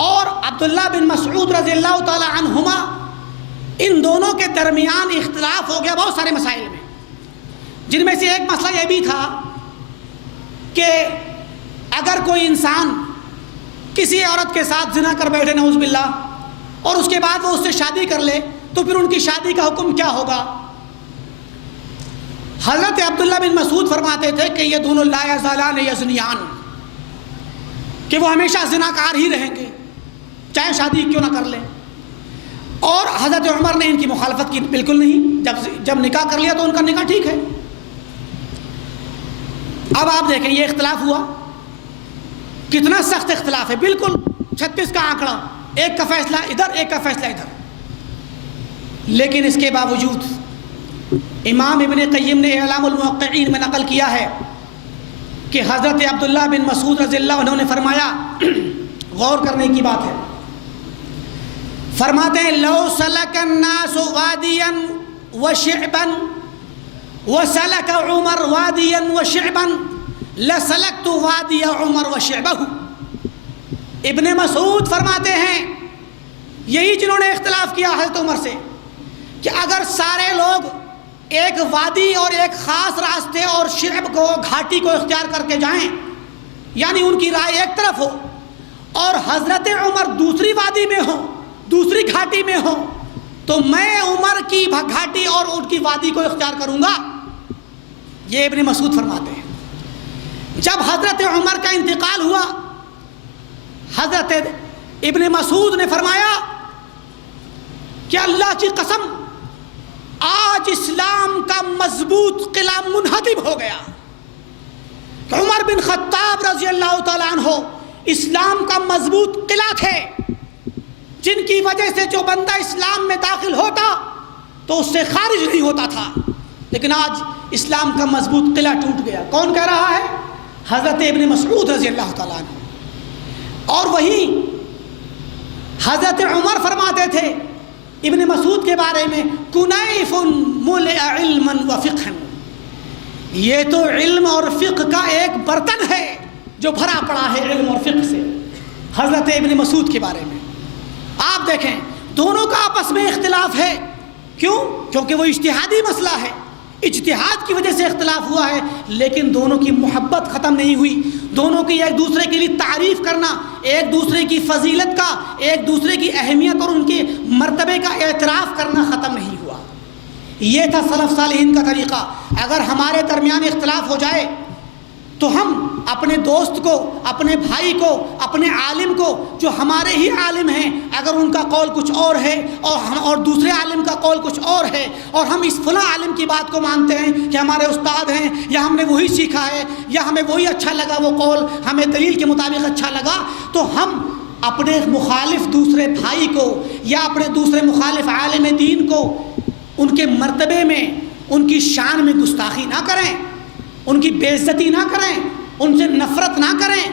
اور عبداللہ بن مسعود رضی اللہ تعالی عنہما، ان دونوں کے درمیان اختلاف ہو گیا بہت سارے مسائل میں، جن میں سے ایک مسئلہ یہ بھی تھا کہ اگر کوئی انسان کسی عورت کے ساتھ زنا کر بیٹھے نعوذ باللہ اور اس کے بعد وہ اس سے شادی کر لے تو پھر ان کی شادی کا حکم کیا ہوگا؟ حضرت عبداللہ بن مسعود فرماتے تھے کہ یہ دونوں لا یزالان یزنیان، کہ وہ ہمیشہ زناکار ہی رہیں گے چاہے شادی کیوں نہ کر لیں۔ اور حضرت عمر نے ان کی مخالفت کی، بالکل نہیں، جب نکاح کر لیا تو ان کا نکاح ٹھیک ہے۔ اب آپ دیکھیں یہ اختلاف ہوا، کتنا سخت اختلاف ہے، بالکل 36 کا آنکڑا، ایک کا فیصلہ ادھر ایک کا فیصلہ ادھر۔ لیکن اس کے باوجود امام ابن قیم نے اعلام الموقعین میں نقل کیا ہے کہ حضرت عبداللہ بن مسعود رضی اللہ عنہ نے فرمایا، غور کرنے کی بات ہے، فرماتے ہیں لو سلک الناس وادیا وشعبا وسلک عمر وادیا وشعبا لسلکت وادی عمر وشعبہ۔ ابن مسعود فرماتے ہیں، یہی جنہوں نے اختلاف کیا حضرت عمر سے، کہ اگر سارے لوگ ایک وادی اور ایک خاص راستے اور شعب کو، گھاٹی کو اختیار کر کے جائیں، یعنی ان کی رائے ایک طرف ہو، اور حضرت عمر دوسری وادی میں ہو، دوسری گھاٹی میں ہو، تو میں عمر کی گھاٹی اور ان کی وادی کو اختیار کروں گا۔ یہ ابن مسعود فرماتے ہیں۔ جب حضرت عمر کا انتقال ہوا، حضرت ابن مسعود نے فرمایا کہ اللہ کی قسم، آج اسلام کا مضبوط قلعہ منہدم ہو گیا۔ عمر بن خطاب رضی اللہ تعالیٰ عنہ اسلام کا مضبوط قلعہ تھے، جن کی وجہ سے جو بندہ اسلام میں داخل ہوتا تو اس سے خارج نہیں ہوتا تھا، لیکن آج اسلام کا مضبوط قلعہ ٹوٹ گیا۔ کون کہہ رہا ہے؟ حضرت ابن مسعود رضی اللہ تعالیٰ عنہ۔ اور وہیں حضرت عمر فرماتے تھے ابن مسعود کے بارے میں، کنیف ملئ علما وفقہا، یہ تو علم اور فقہ کا ایک برتن ہے جو بھرا پڑا ہے علم اور فقہ سے۔ حضرت ابن مسعود کے بارے میں آپ دیکھیں، دونوں کا آپس میں اختلاف ہے، کیوں؟ کیونکہ وہ اجتہادی مسئلہ ہے، اجتہاد کی وجہ سے اختلاف ہوا ہے، لیکن دونوں کی محبت ختم نہیں ہوئی، دونوں کی ایک دوسرے کے لیے تعریف کرنا، ایک دوسرے کی فضیلت کا، ایک دوسرے کی اہمیت اور ان کے مرتبے کا اعتراف کرنا ختم نہیں ہوا۔ یہ تھا سلف صالحین کا طریقہ۔ اگر ہمارے درمیان اختلاف ہو جائے تو ہم اپنے دوست کو، اپنے بھائی کو، اپنے عالم کو، جو ہمارے ہی عالم ہیں، اگر ان کا قول کچھ اور ہے اور دوسرے عالم کا قول کچھ اور ہے، اور ہم اس فلاں عالم کی بات کو مانتے ہیں کہ ہمارے استاد ہیں، یا ہم نے وہی سیکھا ہے، یا ہمیں وہی اچھا لگا، وہ قول ہمیں دلیل کے مطابق اچھا لگا، تو ہم اپنے مخالف دوسرے بھائی کو یا اپنے دوسرے مخالف عالم دین کو ان کے مرتبے میں، ان کی شان میں گستاخی نہ کریں، ان کی بے عزتی نہ کریں، ان سے نفرت نہ کریں،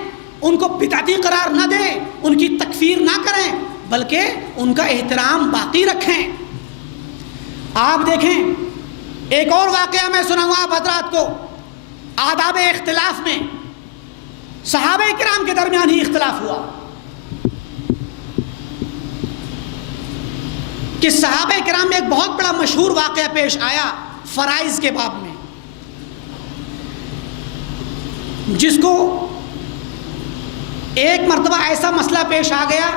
ان کو بدعتی قرار نہ دیں، ان کی تکفیر نہ کریں، بلکہ ان کا احترام باقی رکھیں۔ آپ دیکھیں، ایک اور واقعہ میں سناؤں آپ حضرات کو، آداب اختلاف میں صحابہ کرام کے درمیان ہی اختلاف ہوا کہ صحابہ کرام میں ایک بہت بڑا مشہور واقعہ پیش آیا فرائض کے باب میں، جس کو ایک مرتبہ ایسا مسئلہ پیش آ گیا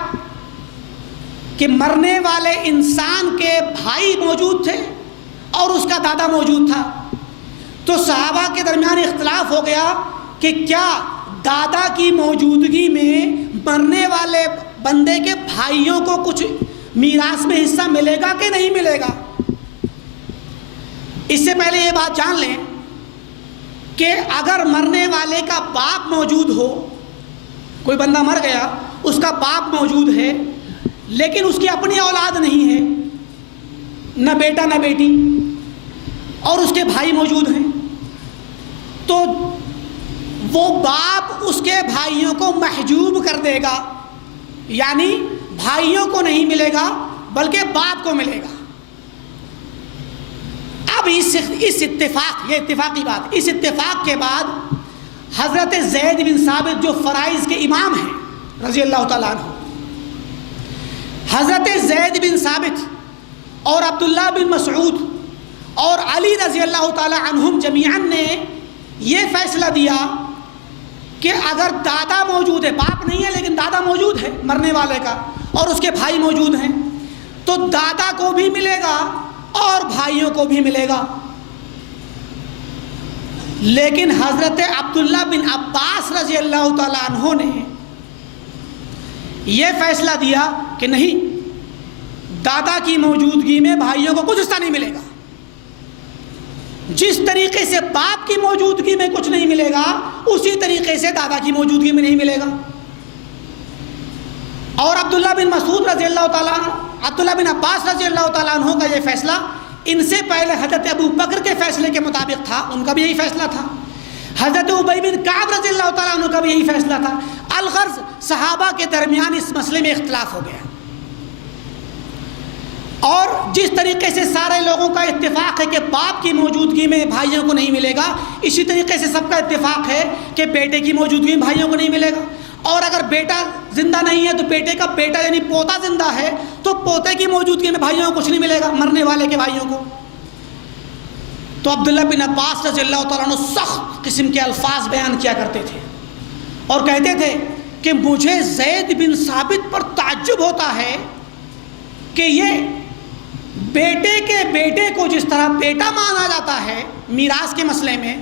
کہ مرنے والے انسان کے بھائی موجود تھے اور اس کا دادا موجود تھا، تو صحابہ کے درمیان اختلاف ہو گیا کہ کیا دادا کی موجودگی میں مرنے والے بندے کے بھائیوں کو کچھ میراث میں حصہ ملے گا کہ نہیں ملے گا۔ اس سے پہلے یہ بات جان لیں کہ اگر مرنے والے کا باپ موجود ہو، کوئی بندہ مر گیا، اس کا باپ موجود ہے لیکن اس کی اپنی اولاد نہیں ہے، نہ بیٹا نہ بیٹی، اور اس کے بھائی موجود ہیں، تو وہ باپ اس کے بھائیوں کو محجوب کر دے گا، یعنی بھائیوں کو نہیں ملے گا بلکہ باپ کو ملے گا۔ اب اس اتفاق، یہ اتفاقی بات، اس اتفاق کے بعد حضرت زید بن ثابت جو فرائض کے امام ہیں رضی اللہ تعالیٰ عنہ، حضرت زید بن ثابت اور عبداللہ بن مسعود اور علی رضی اللہ تعالیٰ عنہم جمیعاً نے یہ فیصلہ دیا کہ اگر دادا موجود ہے، باپ نہیں ہے لیکن دادا موجود ہے مرنے والے کا، اور اس کے بھائی موجود ہیں، تو دادا کو بھی ملے گا اور بھائیوں کو بھی ملے گا۔ لیکن حضرت عبداللہ بن عباس رضی اللہ تعالیٰ عنہ نے یہ فیصلہ دیا کہ نہیں، دادا کی موجودگی میں بھائیوں کو کچھ حصہ نہیں ملے گا، جس طریقے سے باپ کی موجودگی میں کچھ نہیں ملے گا اسی طریقے سے دادا کی موجودگی میں نہیں ملے گا۔ اور عبداللہ بن مسعود رضی اللہ تعالیٰ عنہ، عبداللہ بن عباس رضی اللہ تعالیٰ عنہ کا یہ فیصلہ ان سے پہلے حضرت ابو بکر کے فیصلے کے مطابق تھا، ان کا بھی یہی فیصلہ تھا۔ حضرت ابی بن کعب رضی اللہ تعالیٰ عنہ کا بھی یہی فیصلہ تھا۔ الغرض صحابہ کے درمیان اس مسئلے میں اختلاف ہو گیا، اور جس طریقے سے سارے لوگوں کا اتفاق ہے کہ باپ کی موجودگی میں بھائیوں کو نہیں ملے گا، اسی طریقے سے سب کا اتفاق ہے کہ بیٹے کی موجودگی میں بھائیوں کو نہیں ملے گا، اور اگر بیٹا زندہ نہیں ہے تو بیٹے کا بیٹا یعنی پوتا زندہ ہے تو پوتے کی موجودگی میں بھائیوں کو کچھ نہیں ملے گا، مرنے والے کے بھائیوں کو۔ تو عبداللہ بن عباس رضی اللہ تعالیٰ عنہ سخت قسم کے الفاظ بیان کیا کرتے تھے اور کہتے تھے کہ مجھے زید بن ثابت پر تعجب ہوتا ہے کہ یہ بیٹے کے بیٹے کو جس طرح بیٹا مانا جاتا ہے میراث کے مسئلے میں،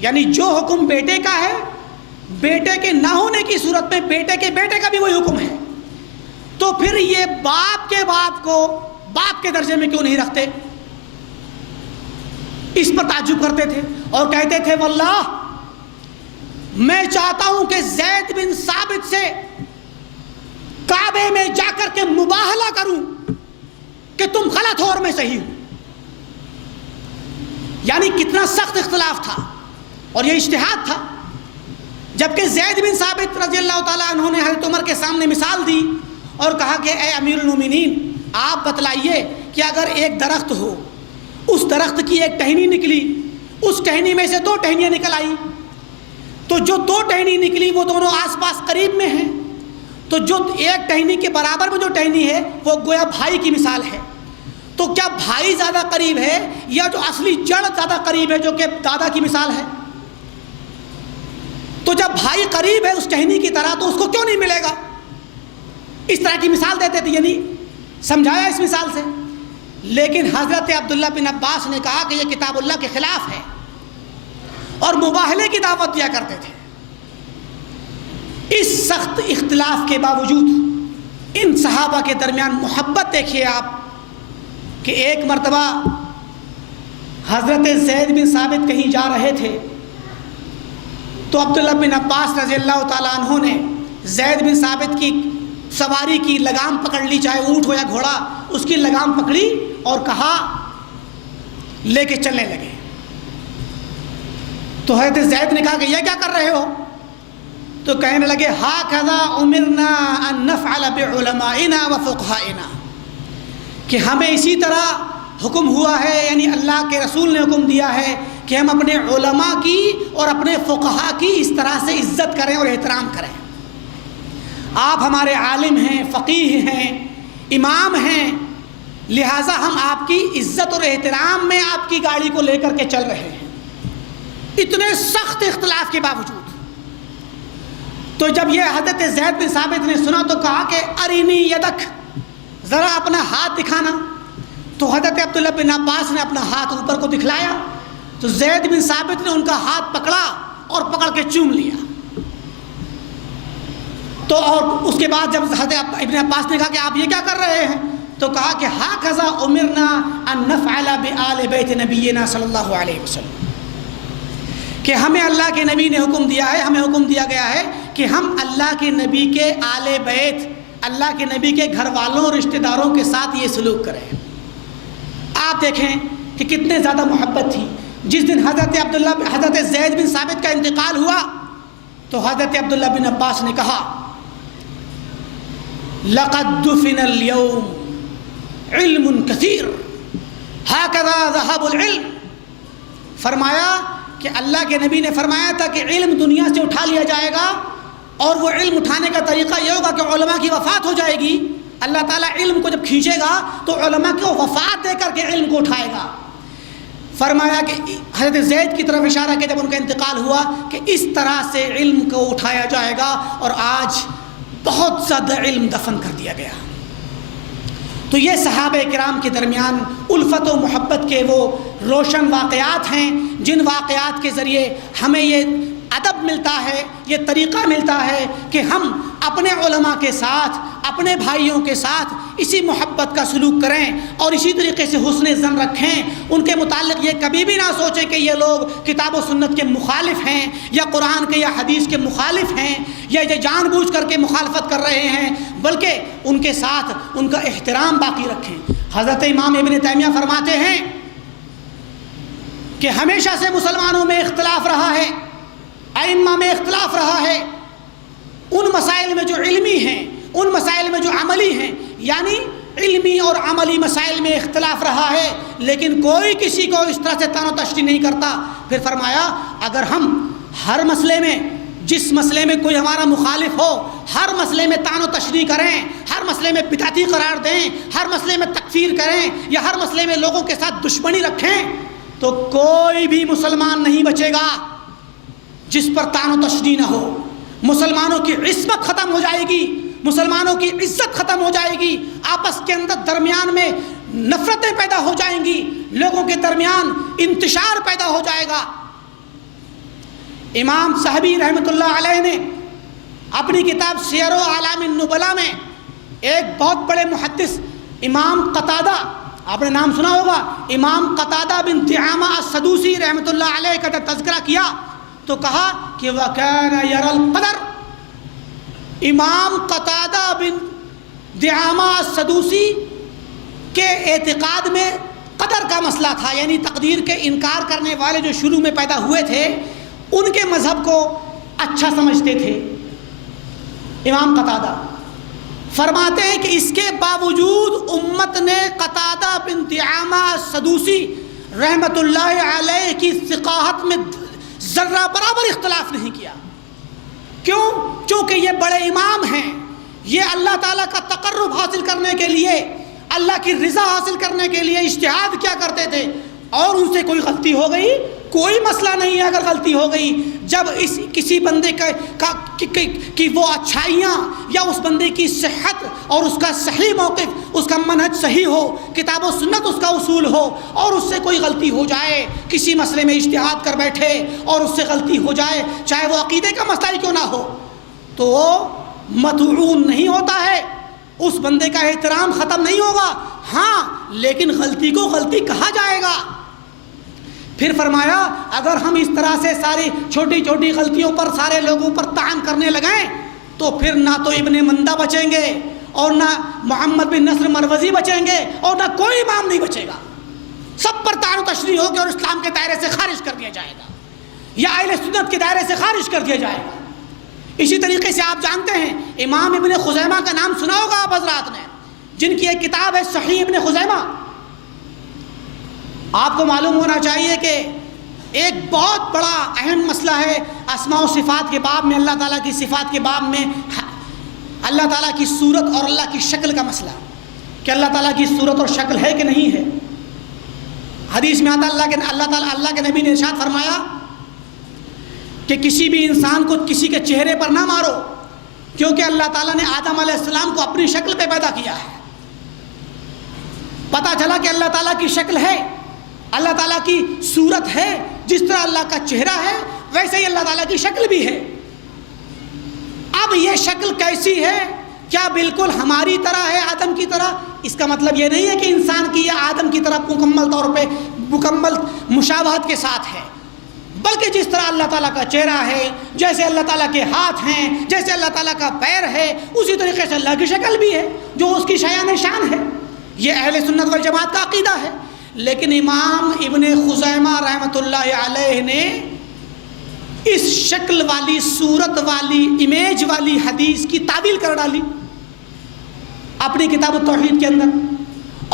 یعنی جو حکم بیٹے کا ہے، بیٹے کے نہ ہونے کی صورت میں بیٹے کے بیٹے کا بھی وہی حکم ہے، تو پھر یہ باپ کے باپ کو باپ کے درجے میں کیوں نہیں رکھتے؟ اس پر تعجب کرتے تھے اور کہتے تھے واللہ میں چاہتا ہوں کہ زید بن ثابت سے کعبے میں جا کر کے مباہلہ کروں کہ تم غلط ہو اور میں صحیح ہوں۔ یعنی کتنا سخت اختلاف تھا، اور یہ اجتہاد تھا۔ جبکہ زید بن ثابت رضی اللہ تعالیٰ عنہ نے حضرت عمر کے سامنے مثال دی اور کہا کہ اے امیر المومنین، آپ بتلائیے کہ اگر ایک درخت ہو، اس درخت کی ایک ٹہنی نکلی، اس ٹہنی میں سے 2 ٹہنیاں نکل آئی، تو جو 2 ٹہنی نکلی وہ دونوں آس پاس قریب میں ہیں، تو جو ایک ٹہنی کے برابر میں جو ٹہنی ہے وہ گویا بھائی کی مثال ہے، تو کیا بھائی زیادہ قریب ہے یا جو اصلی جڑ زیادہ قریب ہے جو کہ دادا کی مثال ہے؟ تو جب بھائی قریب ہے اس ٹہنی کی طرح تو اس کو کیوں نہیں ملے گا؟ اس طرح کی مثال دیتے تھے، یعنی سمجھایا اس مثال سے۔ لیکن حضرت عبداللہ بن عباس نے کہا کہ یہ کتاب اللہ کے خلاف ہے اور مباہلے کی دعوت دیا کرتے تھے۔ اس سخت اختلاف کے باوجود ان صحابہ کے درمیان محبت دیکھیے آپ کہ ایک مرتبہ حضرت زید بن ثابت کہیں جا رہے تھے تو عبداللہ بن عباس رضی اللہ تعالیٰ عنہ نے زید بن ثابت کی سواری کی لگام پکڑ لی، چاہے اونٹ ہو یا گھوڑا، اس کی لگام پکڑی اور کہا لے کے چلنے لگے۔ تو حضرت زید نے کہا کہ یہ کیا کر رہے ہو؟ تو کہنے لگے ہاکذا امرنا ان نفعل بعلمائنا وفقہائنا، کہ ہمیں اسی طرح حکم ہوا ہے، یعنی اللہ کے رسول نے حکم دیا ہے کہ ہم اپنے علماء کی اور اپنے فقہا کی اس طرح سے عزت کریں اور احترام کریں۔ آپ ہمارے عالم ہیں، فقیہ ہیں، امام ہیں، لہٰذا ہم آپ کی عزت اور احترام میں آپ کی گاڑی کو لے کر کے چل رہے ہیں، اتنے سخت اختلاف کے باوجود۔ تو جب یہ حضرت زید بن ثابت نے سنا تو کہا کہ ارینی یدک، ذرا اپنا ہاتھ دکھانا۔ تو حضرت عبداللہ بن عباس نے اپنا ہاتھ اوپر کو دکھلایا تو زید بن ثابت نے ان کا ہاتھ پکڑا اور پکڑ کے چوم لیا۔ تو اور اس کے بعد جب حضرت ابن عباس نے کہا کہ آپ یہ کیا کر رہے ہیں، تو کہا کہ ہاکذا امرنا ان نفعل بآل بیت نبینا صلی اللہ علیہ وسلم، کہ ہمیں اللہ کے نبی نے حکم دیا ہے، ہمیں حکم دیا گیا ہے کہ ہم اللہ کے نبی کے آل بیت، اللہ کے نبی کے گھر والوں اور رشتہ داروں کے ساتھ یہ سلوک کریں۔ آپ دیکھیں کہ کتنے زیادہ محبت تھی. جس دن حضرت زید بن ثابت کا انتقال ہوا تو حضرت عبداللہ بن عباس نے کہا لقد دفن اليوم علم کثیر ہکذا ذهب العلم. فرمایا کہ اللہ کے نبی نے فرمایا تھا کہ علم دنیا سے اٹھا لیا جائے گا، اور وہ علم اٹھانے کا طریقہ یہ ہوگا کہ علماء کی وفات ہو جائے گی. اللہ تعالیٰ علم کو جب کھینچے گا تو علماء کو وفات دے کر کے علم کو اٹھائے گا. فرمایا کہ حضرت زید کی طرف اشارہ کہ جب ان کا انتقال ہوا کہ اس طرح سے علم کو اٹھایا جائے گا، اور آج بہت زیادہ علم دفن کر دیا گیا. تو یہ صحابہ کرام کے درمیان الفت و محبت کے وہ روشن واقعات ہیں جن واقعات کے ذریعے ہمیں یہ ادب ملتا ہے، یہ طریقہ ملتا ہے کہ ہم اپنے علماء کے ساتھ، اپنے بھائیوں کے ساتھ اسی محبت کا سلوک کریں اور اسی طریقے سے حسن ظن رکھیں. ان کے متعلق یہ کبھی بھی نہ سوچیں کہ یہ لوگ کتاب و سنت کے مخالف ہیں، یا قرآن کے یا حدیث کے مخالف ہیں، یا یہ جان بوجھ کر کے مخالفت کر رہے ہیں، بلکہ ان کے ساتھ ان کا احترام باقی رکھیں. حضرت امام ابن تیمیہ فرماتے ہیں کہ ہمیشہ سے مسلمانوں میں اختلاف رہا ہے، ائمہ میں اختلاف رہا ہے، ان مسائل میں جو علمی ہیں، ان مسائل میں جو عملی ہیں، یعنی علمی اور عملی مسائل میں اختلاف رہا ہے، لیکن کوئی کسی کو اس طرح سے تان و تشریح نہیں کرتا. پھر فرمایا اگر ہم ہر مسئلے میں، جس مسئلے میں کوئی ہمارا مخالف ہو، ہر مسئلے میں تان و تشریح کریں، ہر مسئلے میں بدعتی قرار دیں، ہر مسئلے میں تکفیر کریں، یا ہر مسئلے میں لوگوں کے ساتھ دشمنی رکھیں، تو کوئی بھی مسلمان نہیں بچے گا جس پر تان و تشریح نہ ہو. مسلمانوں کی عصمت ختم ہو جائے گی، مسلمانوں کی عزت ختم ہو جائے گی، آپس کے اندر درمیان میں نفرتیں پیدا ہو جائیں گی، لوگوں کے درمیان انتشار پیدا ہو جائے گا. امام صاحبی رحمۃ اللہ علیہ نے اپنی کتاب سیر و اعلام النبلاء میں ایک بہت بڑے محدث امام قتادہ، آپ نے نام سنا ہوگا، امام قتادہ بن دعامہ السدوسی رحمۃ اللہ علیہ کا تذکرہ کیا تو کہا کہ وَكَانَ يَرَى الْقَدَرَ. امام قتادہ بن دعامہ السدوسی کے اعتقاد میں قدر کا مسئلہ تھا، یعنی تقدیر کے انکار کرنے والے جو شروع میں پیدا ہوئے تھے ان کے مذہب کو اچھا سمجھتے تھے. امام قتادہ فرماتے ہیں کہ اس کے باوجود امت نے قتادہ بن دعامہ السدوسی رحمۃ اللہ علیہ کی ثقاہت میں ذرہ برابر اختلاف نہیں کیا. کیوں؟ چونکہ یہ بڑے امام ہیں، یہ اللہ تعالیٰ کا تقرب حاصل کرنے کے لیے، اللہ کی رضا حاصل کرنے کے لیے اجتہاد کیا کرتے تھے، اور ان سے کوئی غلطی ہو گئی کوئی مسئلہ نہیں ہے. اگر غلطی ہو گئی، جب کسی بندے کی وہ اچھائیاں یا اس بندے کی صحت اور اس کا صحیح موقف، اس کا منہج صحیح ہو، کتاب و سنت اس کا اصول ہو، اور اس سے کوئی غلطی ہو جائے، کسی مسئلے میں اجتہاد کر بیٹھے اور اس سے غلطی ہو جائے، چاہے وہ عقیدے کا مسئلہ ہی کیوں نہ ہو، تو وہ مطعون نہیں ہوتا ہے، اس بندے کا احترام ختم نہیں ہوگا. ہاں لیکن غلطی کو غلطی کہا جائے گا. پھر فرمایا اگر ہم اس طرح سے ساری چھوٹی چھوٹی غلطیوں پر سارے لوگوں پر طعن کرنے لگیں تو پھر نہ تو ابن مندہ بچیں گے، اور نہ محمد بن نصر مروزی بچیں گے، اور نہ کوئی امام نہیں بچے گا. سب پر طعن و تشریح ہوگی اور اسلام کے دائرے سے خارج کر دیا جائے گا، یا اہل سنت کے دائرے سے خارج کر دیا جائے گا. اسی طریقے سے آپ جانتے ہیں امام ابن خزیمہ کا نام سنا ہوگا آپ حضرات نے، جن کی ایک کتاب ہے صحیح ابن خزیمہ. آپ کو معلوم ہونا چاہیے کہ ایک بہت بڑا اہم مسئلہ ہے اسماء و صفات کے باب میں، اللہ تعالیٰ کی صفات کے باب میں اللہ تعالیٰ کی صورت اور اللہ کی شکل کا مسئلہ، کہ اللہ تعالیٰ کی صورت اور شکل ہے کہ نہیں ہے. حدیث میں آتا اللہ کے نبی نے ارشاد فرمایا کہ کسی بھی انسان کو کسی کے چہرے پر نہ مارو، کیونکہ اللہ تعالیٰ نے آدم علیہ السلام کو اپنی شکل پہ پیدا کیا ہے. پتہ چلا کہ اللہ تعالیٰ کی شکل ہے، اللہ تعالیٰ کی صورت ہے، جس طرح اللہ کا چہرہ ہے ویسے ہی اللہ تعالیٰ کی شکل بھی ہے. اب یہ شکل کیسی ہے؟ کیا بالکل ہماری طرح ہے، آدم کی طرح؟ اس کا مطلب یہ نہیں ہے کہ انسان کی یا آدم کی طرح مکمل طور پہ مکمل مشابہت کے ساتھ ہے، بلکہ جس طرح اللہ تعالیٰ کا چہرہ ہے، جیسے اللہ تعالیٰ کے ہاتھ ہیں، جیسے اللہ تعالیٰ کا پیر ہے، اسی طریقے سے اللہ کی شکل بھی ہے جو اس کی شایان شان ہے. یہ اہل سنت والجماعت کا عقیدہ ہے. لیکن امام ابن خزیمہ رحمۃ اللہ علیہ نے اس شکل والی، صورت والی، امیج والی حدیث کی تعویل کر ڈالی اپنی کتاب التوحید کے اندر،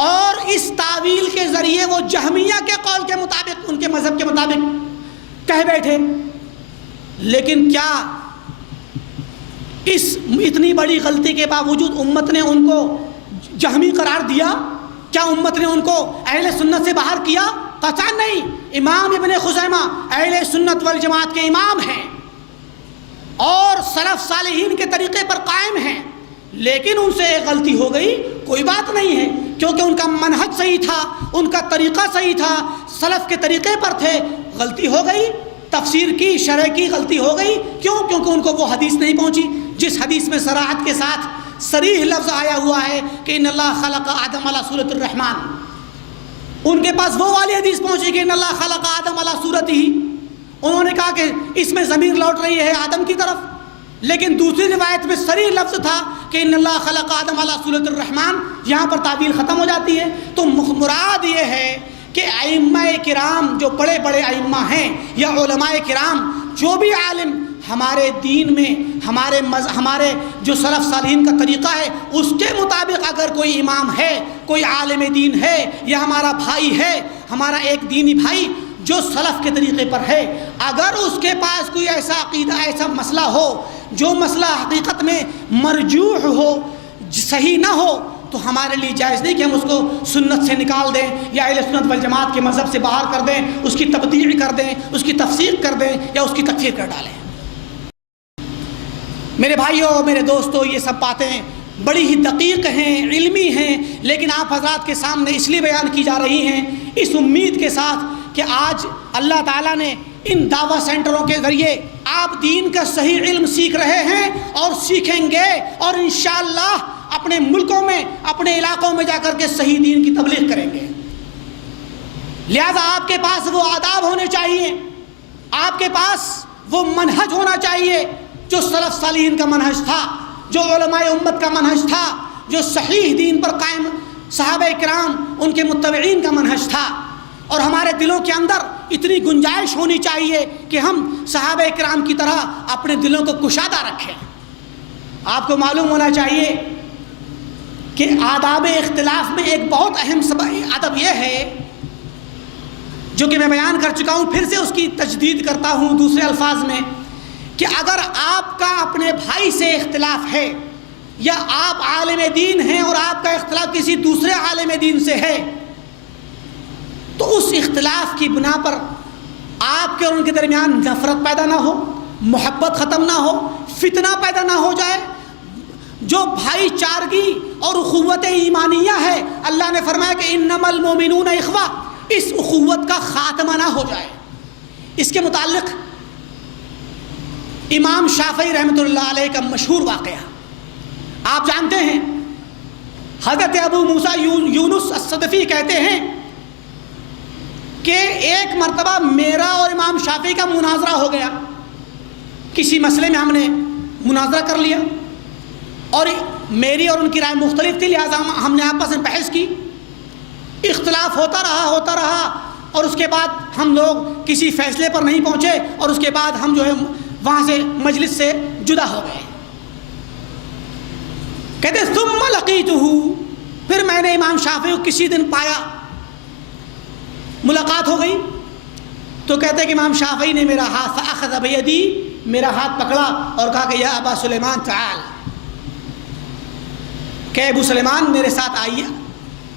اور اس تعویل کے ذریعے وہ جہمیہ کے قول کے مطابق، ان کے مذہب کے مطابق کہہ بیٹھے۔ لیکن کیا اس اتنی بڑی غلطی کے باوجود امت نے ان کو جہمی قرار دیا؟ کیا امت نے ان کو اہل سنت سے باہر کیا؟ قطعاً نہیں۔ امام ابن خزیمہ اہل سنت والجماعت کے امام ہیں اور سلف صالحین کے طریقے پر قائم ہیں، لیکن ان سے ایک غلطی ہو گئی، کوئی بات نہیں ہے، کیونکہ ان کا منہج صحیح تھا، ان کا طریقہ صحیح تھا، سلف کے طریقے پر تھے، غلطی ہو گئی، تفسیر کی، شرح کی غلطی ہو گئی۔ کیوں؟ کیونکہ ان کو وہ حدیث نہیں پہنچی جس حدیث میں صراحت کے ساتھ صریح لفظ آیا ہوا ہے کہ ان اللہ خلق آدم علی صورت الرحمن۔ ان کے پاس وہ والی حدیث پہنچی کہ ان اللہ خلق آدم علی صورت ہی، انہوں نے کہا کہ اس میں ضمیر لوٹ رہی ہے آدم کی طرف، لیکن دوسری روایت میں صریح لفظ تھا کہ ان اللہ خلق آدم علی صورت الرحمن، یہاں پر تعبیر ختم ہو جاتی ہے۔ تو مراد یہ ہے کہ ائمہ کرام جو بڑے بڑے ائمہ ہیں یا علماء کرام، جو بھی عالم ہمارے دین میں ہمارے جو سلف صالحین کا طریقہ ہے اس کے مطابق اگر کوئی امام ہے، کوئی عالم دین ہے، یا ہمارا بھائی ہے، ہمارا ایک دینی بھائی جو سلف کے طریقے پر ہے، اگر اس کے پاس کوئی ایسا عقیدہ، ایسا مسئلہ ہو جو مسئلہ حقیقت میں مرجوح ہو، صحیح نہ ہو، تو ہمارے لیے جائز نہیں کہ ہم اس کو سنت سے نکال دیں یا اہل سنت والجماعت کے مذہب سے باہر کر دیں، اس کی تبدیل کر دیں، اس کی تفسیر کر دیں یا اس کی تکفیر کر ڈالیں۔ میرے بھائیوں، میرے دوستوں، یہ سب باتیں بڑی ہی دقیق ہیں، علمی ہیں، لیکن آپ حضرات کے سامنے اس لیے بیان کی جا رہی ہیں اس امید کے ساتھ کہ آج اللہ تعالیٰ نے ان دعویٰ سینٹروں کے ذریعے آپ دین کا صحیح علم سیکھ رہے ہیں اور سیکھیں گے، اور انشاءاللہ اپنے ملکوں میں، اپنے علاقوں میں جا کر کے صحیح دین کی تبلیغ کریں گے۔ لہذا آپ کے پاس وہ آداب ہونے چاہیے، آپ کے پاس وہ منہج ہونا چاہیے جو سلف صالحین کا منہج تھا، جو علماء امت کا منہج تھا، جو صحیح دین پر قائم صحابہ کرام ان کے متبعین کا منہج تھا۔ اور ہمارے دلوں کے اندر اتنی گنجائش ہونی چاہیے کہ ہم صحابہ کرام کی طرح اپنے دلوں کو کشادہ رکھیں۔ آپ کو معلوم ہونا چاہیے کہ آداب اختلاف میں ایک بہت اہم ادب یہ ہے جو کہ میں بیان کر چکا ہوں، پھر سے اس کی تجدید کرتا ہوں دوسرے الفاظ میں، کہ اگر آپ کا اپنے بھائی سے اختلاف ہے یا آپ عالم دین ہیں اور آپ کا اختلاف کسی دوسرے عالم دین سے ہے، تو اس اختلاف کی بنا پر آپ کے اور ان کے درمیان نفرت پیدا نہ ہو، محبت ختم نہ ہو، فتنہ پیدا نہ ہو جائے۔ جو بھائی چارگی اور اخوت ایمانیہ ہے، اللہ نے فرمایا کہ انما المؤمنون اخوہ، اس اخوت کا خاتمہ نہ ہو جائے۔ اس کے متعلق امام شافعی رحمۃ اللہ علیہ کا مشہور واقعہ آپ جانتے ہیں۔ حضرت ابو موسیٰ یونس الصدفی کہتے ہیں کہ ایک مرتبہ میرا اور امام شافعی کا مناظرہ ہو گیا، کسی مسئلے میں ہم نے مناظرہ کر لیا اور میری اور ان کی رائے مختلف تھی، لہٰذا ہم نے آپس میں بحث کی، اختلاف ہوتا رہا اور اس کے بعد ہم لوگ کسی فیصلے پر نہیں پہنچے اور اس کے بعد ہم جو ہے وہاں سے مجلس سے جدا ہو گئے۔ کہتے ثم لقیتہ، پھر میں نے امام شافعی کو کسی دن پایا، ملاقات ہو گئی، تو کہتے ہیں کہ امام شافعی نے میرا ہاتھ فاخذ بیدی، میرا ہاتھ پکڑا اور کہا کہ یا ابا سلیمان تعال، کہ ابو سلیمان میرے ساتھ آئیے،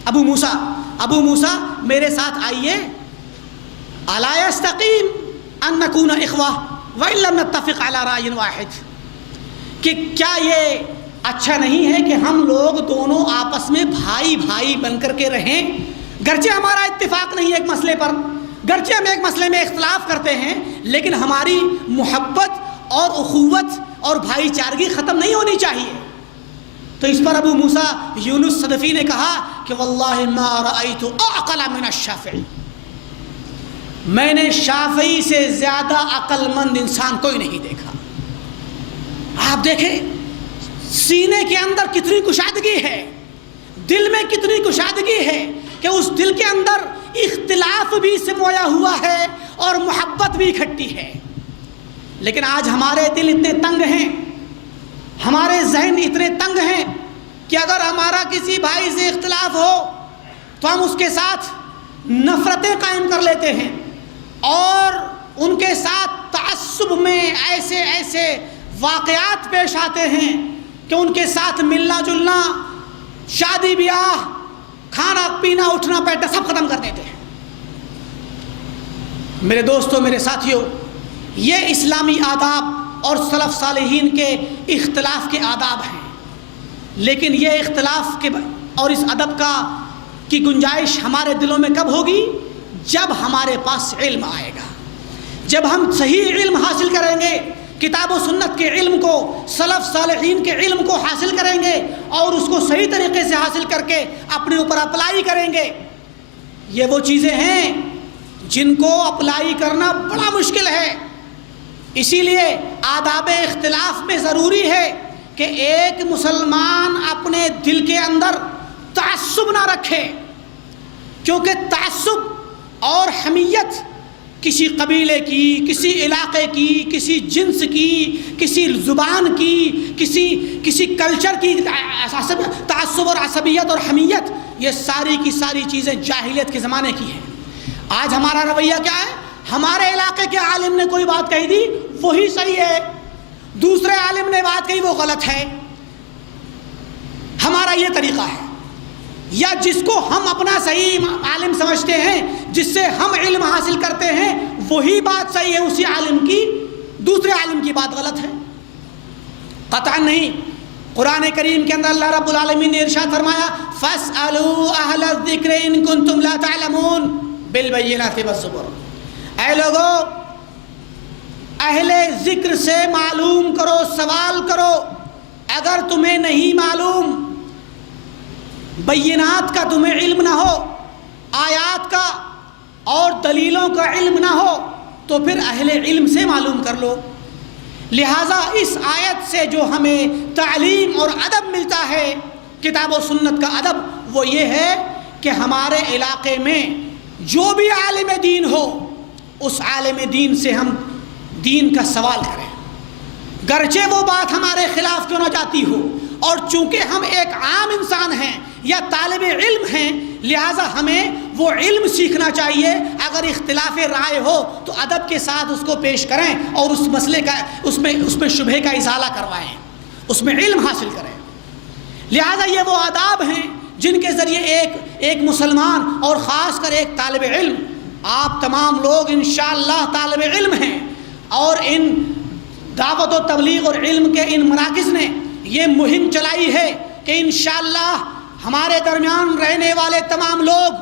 ابو موسیٰ میرے ساتھ آئیے، الا یستقیم ان نکون اخوہ وان لم نتفق علی رأی واحد، کہ کیا یہ اچھا نہیں ہے کہ ہم لوگ دونوں آپس میں بھائی بن کر کے رہیں، گرچہ ہمارا اتفاق نہیں ہے ایک مسئلے پر، گرچہ ہم ایک مسئلے میں اختلاف کرتے ہیں، لیکن ہماری محبت اور اخوت اور بھائی چارگی ختم نہیں ہونی چاہیے۔ تو اس پر ابو موسیٰ یونس صدفی نے کہا کہ واللہ ما رأیت اعقل من الشافعی، میں نے شافعی سے زیادہ عقل مند انسان کوئی نہیں دیکھا۔ آپ دیکھیں سینے کے اندر کتنی کشادگی ہے، دل میں کتنی کشادگی ہے کہ اس دل کے اندر اختلاف بھی سمویا ہوا ہے اور محبت بھی اکٹھی ہے۔ لیکن آج ہمارے دل اتنے تنگ ہیں، ہمارے ذہن اتنے تنگ ہیں کہ اگر ہمارا کسی بھائی سے اختلاف ہو تو ہم اس کے ساتھ نفرتیں قائم کر لیتے ہیں اور ان کے ساتھ تعصب میں ایسے ایسے واقعات پیش آتے ہیں کہ ان کے ساتھ ملنا جلنا، شادی بیاہ، کھانا پینا، اٹھنا بیٹھنا سب ختم کر دیتے ہیں۔ میرے دوستوں، میرے ساتھیوں، یہ اسلامی آداب اور سلف صالحین کے اختلاف کے آداب ہیں، لیکن یہ اختلاف کے اور اس ادب کی گنجائش ہمارے دلوں میں کب ہوگی؟ جب ہمارے پاس علم آئے گا، جب ہم صحیح علم حاصل کریں گے، کتاب و سنت کے علم کو، سلف صالحین کے علم کو حاصل کریں گے اور اس کو صحیح طریقے سے حاصل کر کے اپنے اوپر اپلائی کریں گے۔ یہ وہ چیزیں ہیں جن کو اپلائی کرنا بڑا مشکل ہے، اسی لیے آداب اختلاف میں ضروری ہے کہ ایک مسلمان اپنے دل کے اندر تعصب نہ رکھے، کیونکہ تعصب اور حمیت کسی قبیلے کی، کسی علاقے کی، کسی جنس کی، کسی زبان کی، کسی کلچر کی تعصب اور عصبیت اور حمیت، یہ ساری کی ساری چیزیں جاہلیت کے زمانے کی ہیں۔ آج ہمارا رویہ کیا ہے؟ ہمارے علاقے کے عالم نے کوئی بات کہی دی وہی صحیح ہے، دوسرے عالم نے بات کہی وہ غلط ہے۔ ہمارا یہ طریقہ ہے، یا جس کو ہم اپنا صحیح عالم سمجھتے ہیں، جس سے ہم علم حاصل کرتے ہیں، وہی بات صحیح ہے اسی عالم کی، دوسرے عالم کی بات غلط ہے۔ قطعا نہیں۔ قرآن کریم کے اندر اللہ رب العالمین نے ارشاد فرمایا فَاسْأَلُوا أَهْلَ الذِّكْرِ إِن كُنتُمْ لَا تَعْلَمُونَ بِالْبَيِّنَاتِ وَالزُّبُرِ۔ اے لوگو، اہل ذکر سے معلوم کرو، سوال کرو، اگر تمہیں نہیں معلوم، بینات کا تمہیں علم نہ ہو، آیات کا اور دلیلوں کا علم نہ ہو، تو پھر اہل علم سے معلوم کر لو۔ لہٰذا اس آیت سے جو ہمیں تعلیم اور ادب ملتا ہے، کتاب و سنت کا ادب، وہ یہ ہے کہ ہمارے علاقے میں جو بھی عالم دین ہو، اس عالم دین سے ہم دین کا سوال کریں، گرچہ وہ بات ہمارے خلاف کیوں نہ جاتی ہو، اور چونکہ ہم ایک عام انسان ہیں یا طالب علم ہیں، لہٰذا ہمیں وہ علم سیکھنا چاہیے۔ اگر اختلاف رائے ہو تو ادب کے ساتھ اس کو پیش کریں اور اس مسئلے کا اس میں شبہے کا ازالہ کروائیں، اس میں علم حاصل کریں۔ لہٰذا یہ وہ آداب ہیں جن کے ذریعے ایک مسلمان اور خاص کر ایک طالب علم، آپ تمام لوگ انشاءاللہ طالب علم ہیں، اور ان دعوت و تبلیغ اور علم کے ان مراکز نے یہ مہم چلائی ہے کہ انشاءاللہ ہمارے درمیان رہنے والے تمام لوگ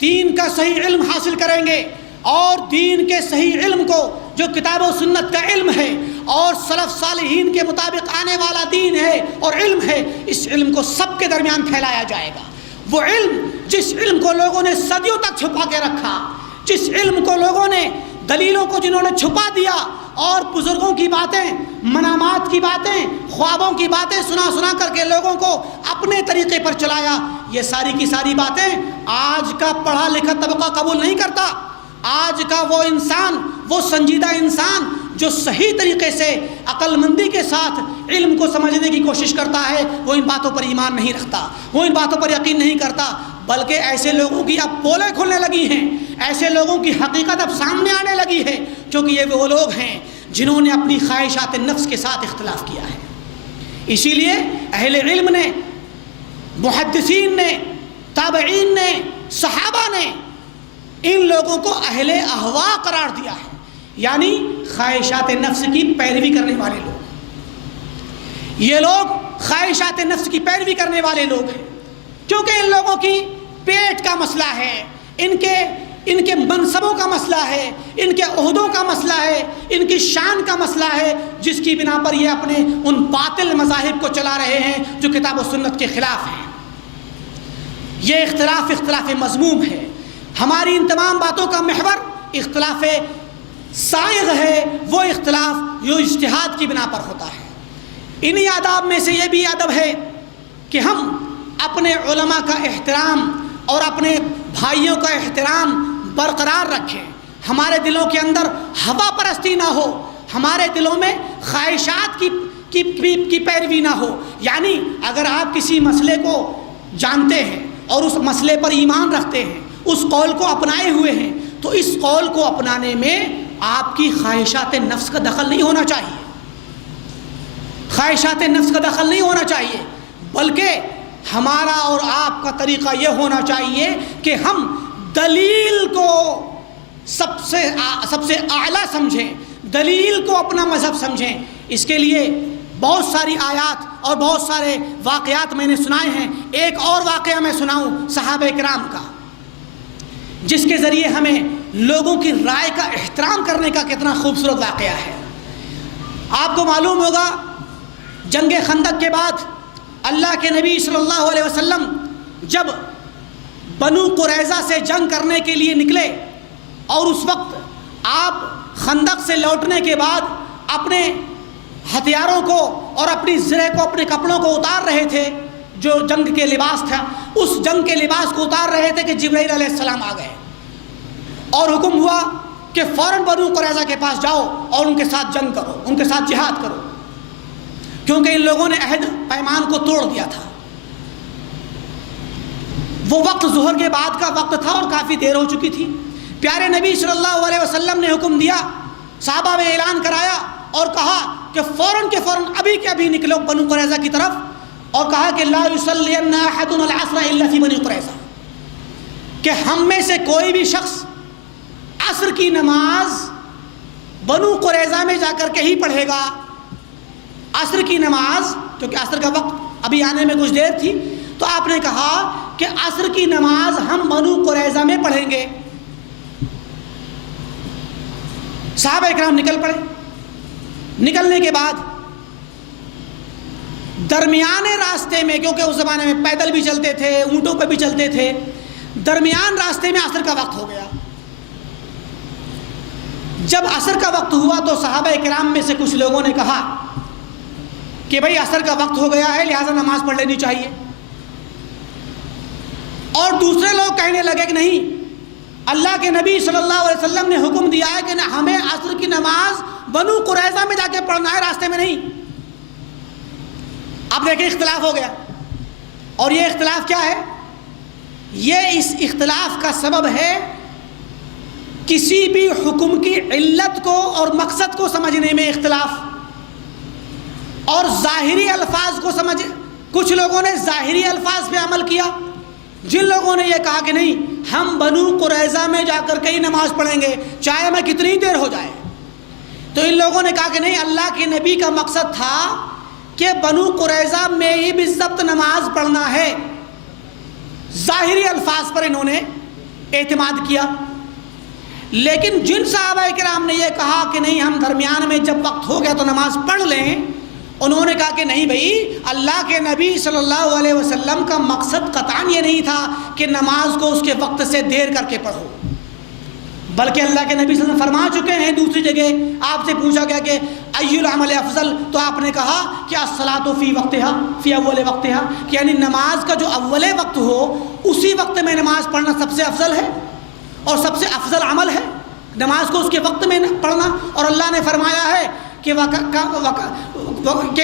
دین کا صحیح علم حاصل کریں گے، اور دین کے صحیح علم کو جو کتاب و سنت کا علم ہے اور سلف صالحین کے مطابق آنے والا دین ہے اور علم ہے، اس علم کو سب کے درمیان پھیلایا جائے گا۔ وہ علم جس علم کو لوگوں نے صدیوں تک چھپا کے رکھا، جس علم کو لوگوں نے دلیلوں کو جنہوں نے چھپا دیا اور بزرگوں کی باتیں، منامات کی باتیں، خوابوں کی باتیں سنا کر کے لوگوں کو اپنے طریقے پر چلایا، یہ ساری کی ساری باتیں آج کا پڑھا لکھا طبقہ قبول نہیں کرتا۔ آج کا وہ انسان، وہ سنجیدہ انسان جو صحیح طریقے سے عقل مندی کے ساتھ علم کو سمجھنے کی کوشش کرتا ہے، وہ ان باتوں پر ایمان نہیں رکھتا، وہ ان باتوں پر یقین نہیں کرتا، بلکہ ایسے لوگوں کی اب پولیں کھلنے لگی ہیں، ایسے لوگوں کی حقیقت اب سامنے آنے لگی ہے، کیونکہ یہ وہ لوگ ہیں جنہوں نے اپنی خواہشات نفس کے ساتھ اختلاف کیا ہے۔ اسی لیے اہل علم نے، محدثین نے، تابعین نے، صحابہ نے ان لوگوں کو اہل اہوا قرار دیا ہے، یعنی خواہشات نفس کی پیروی کرنے والے لوگ۔ یہ لوگ خواہشات نفس کی پیروی کرنے والے لوگ ہیں، کیونکہ ان لوگوں کی پیٹ کا مسئلہ ہے، ان کے منصبوں کا مسئلہ ہے، ان کے عہدوں کا مسئلہ ہے، ان کی شان کا مسئلہ ہے، جس کی بنا پر یہ اپنے ان باطل مذاہب کو چلا رہے ہیں جو کتاب و سنت کے خلاف ہیں۔ یہ اختلاف مذموم ہے۔ ہماری ان تمام باتوں کا محور اختلاف سائغ ہے، وہ اختلاف جو اجتہاد کی بنا پر ہوتا ہے۔ انہی آداب میں سے یہ بھی ادب ہے کہ ہم اپنے علماء کا احترام اور اپنے بھائیوں کا احترام برقرار رکھیں، ہمارے دلوں کے اندر ہوا پرستی نہ ہو، ہمارے دلوں میں خواہشات کی پیروی نہ ہو۔ یعنی اگر آپ کسی مسئلے کو جانتے ہیں اور اس مسئلے پر ایمان رکھتے ہیں، اس قول کو اپنائے ہوئے ہیں، تو اس قول کو اپنانے میں آپ کی خواہشات نفس کا دخل نہیں ہونا چاہیے، خواہشات نفس کا دخل نہیں ہونا چاہیے، بلکہ ہمارا اور آپ کا طریقہ یہ ہونا چاہیے کہ ہم دلیل کو سب سے اعلیٰ سمجھیں، دلیل کو اپنا مذہب سمجھیں۔ اس کے لیے بہت ساری آیات اور بہت سارے واقعات میں نے سنائے ہیں۔ ایک اور واقعہ میں سناؤں صحابہ کرام کا، جس کے ذریعے ہمیں لوگوں کی رائے کا احترام کرنے کا کتنا خوبصورت واقعہ ہے۔ آپ کو معلوم ہوگا جنگ خندق کے بعد اللہ کے نبی صلی اللہ علیہ وسلم جب بنو قریظہ سے جنگ کرنے کے لیے نکلے، اور اس وقت آپ خندق سے لوٹنے کے بعد اپنے ہتھیاروں کو اور اپنی زرہ کو، اپنے کپڑوں کو اتار رہے تھے، جو جنگ کے لباس تھا، اس جنگ کے لباس کو اتار رہے تھے کہ جبرائیل علیہ السلام آ گئے اور حکم ہوا کہ فوراً بنو قریظہ کے پاس جاؤ اور ان کے ساتھ جنگ کرو، ان کے ساتھ جہاد کرو، کیونکہ ان لوگوں نے عہد پیمان کو توڑ دیا تھا۔ وہ وقت ظہر کے بعد کا وقت تھا اور کافی دیر ہو چکی تھی۔ پیارے نبی صلی اللہ علیہ وسلم نے حکم دیا، صحابہ میں اعلان کرایا اور کہا کہ فوراً کے فوراً ابھی کے ابھی نکلو بنو قریظہ کی طرف، اور کہا کہ لا یصلین احد العصر الا فی بنی قریظہ، کہ ہم میں سے کوئی بھی شخص عصر کی نماز بنو قریظہ میں جا کر کے ہی پڑھے گا۔ عصر کی نماز، کیونکہ عصر کا وقت ابھی آنے میں کچھ دیر تھی، تو آپ نے کہا کہ عصر کی نماز ہم بنو قریظہ میں پڑھیں گے۔ صحابہ اکرام نکل پڑے۔ نکلنے کے بعد درمیانے راستے میں، کیونکہ اس زمانے میں پیدل بھی چلتے تھے، اونٹوں پہ بھی چلتے تھے، درمیان راستے میں عصر کا وقت ہو گیا۔ جب عصر کا وقت ہوا تو صحابہ کرام میں سے کچھ لوگوں نے کہا کہ بھئی عصر کا وقت ہو گیا ہے، لہٰذا نماز پڑھ لینی چاہیے، اور دوسرے لوگ کہنے لگے کہ نہیں، اللہ کے نبی صلی اللہ علیہ وسلم نے حکم دیا ہے کہ ہمیں عصر کی نماز بنو قریظہ میں جا کے پڑھنا ہے، راستے میں نہیں۔ اب دیکھیں اختلاف ہو گیا، اور یہ اختلاف کیا ہے؟ یہ اس اختلاف کا سبب ہے کسی بھی حکم کی علت کو اور مقصد کو سمجھنے میں اختلاف، اور ظاہری الفاظ کو سمجھ، کچھ لوگوں نے ظاہری الفاظ پہ عمل کیا، جن لوگوں نے یہ کہا کہ نہیں، ہم بنو قریظہ میں جا کر کے ہی نماز پڑھیں گے چاہے میں کتنی دیر ہو جائے، تو ان لوگوں نے کہا کہ نہیں، اللہ کے نبی کا مقصد تھا کہ بنو قریظہ میں ہی بالضبط نماز پڑھنا ہے۔ ظاہری الفاظ پر انہوں نے اعتماد کیا، لیکن جن صحابہ کرام نے یہ کہا کہ نہیں، ہم درمیان میں جب وقت ہو گیا تو نماز پڑھ لیں، انہوں نے کہا کہ نہیں بھائی، اللہ کے نبی صلی اللہ علیہ وسلم کا مقصد قطعاً یہ نہیں تھا کہ نماز کو اس کے وقت سے دیر کر کے پڑھو، بلکہ اللہ کے نبی صلی اللہ علیہ وسلم فرما چکے ہیں دوسری جگہ، آپ سے پوچھا گیا کہ ای العمل افضل، تو آپ نے کہا کہ الصلاۃ فی وقتہا فی اول وقتہا، کہ یعنی نماز کا جو اول وقت ہو اسی وقت میں نماز پڑھنا سب سے افضل ہے اور سب سے افضل عمل ہے، نماز کو اس کے وقت میں پڑھنا۔ اور اللہ نے فرمایا ہے کہ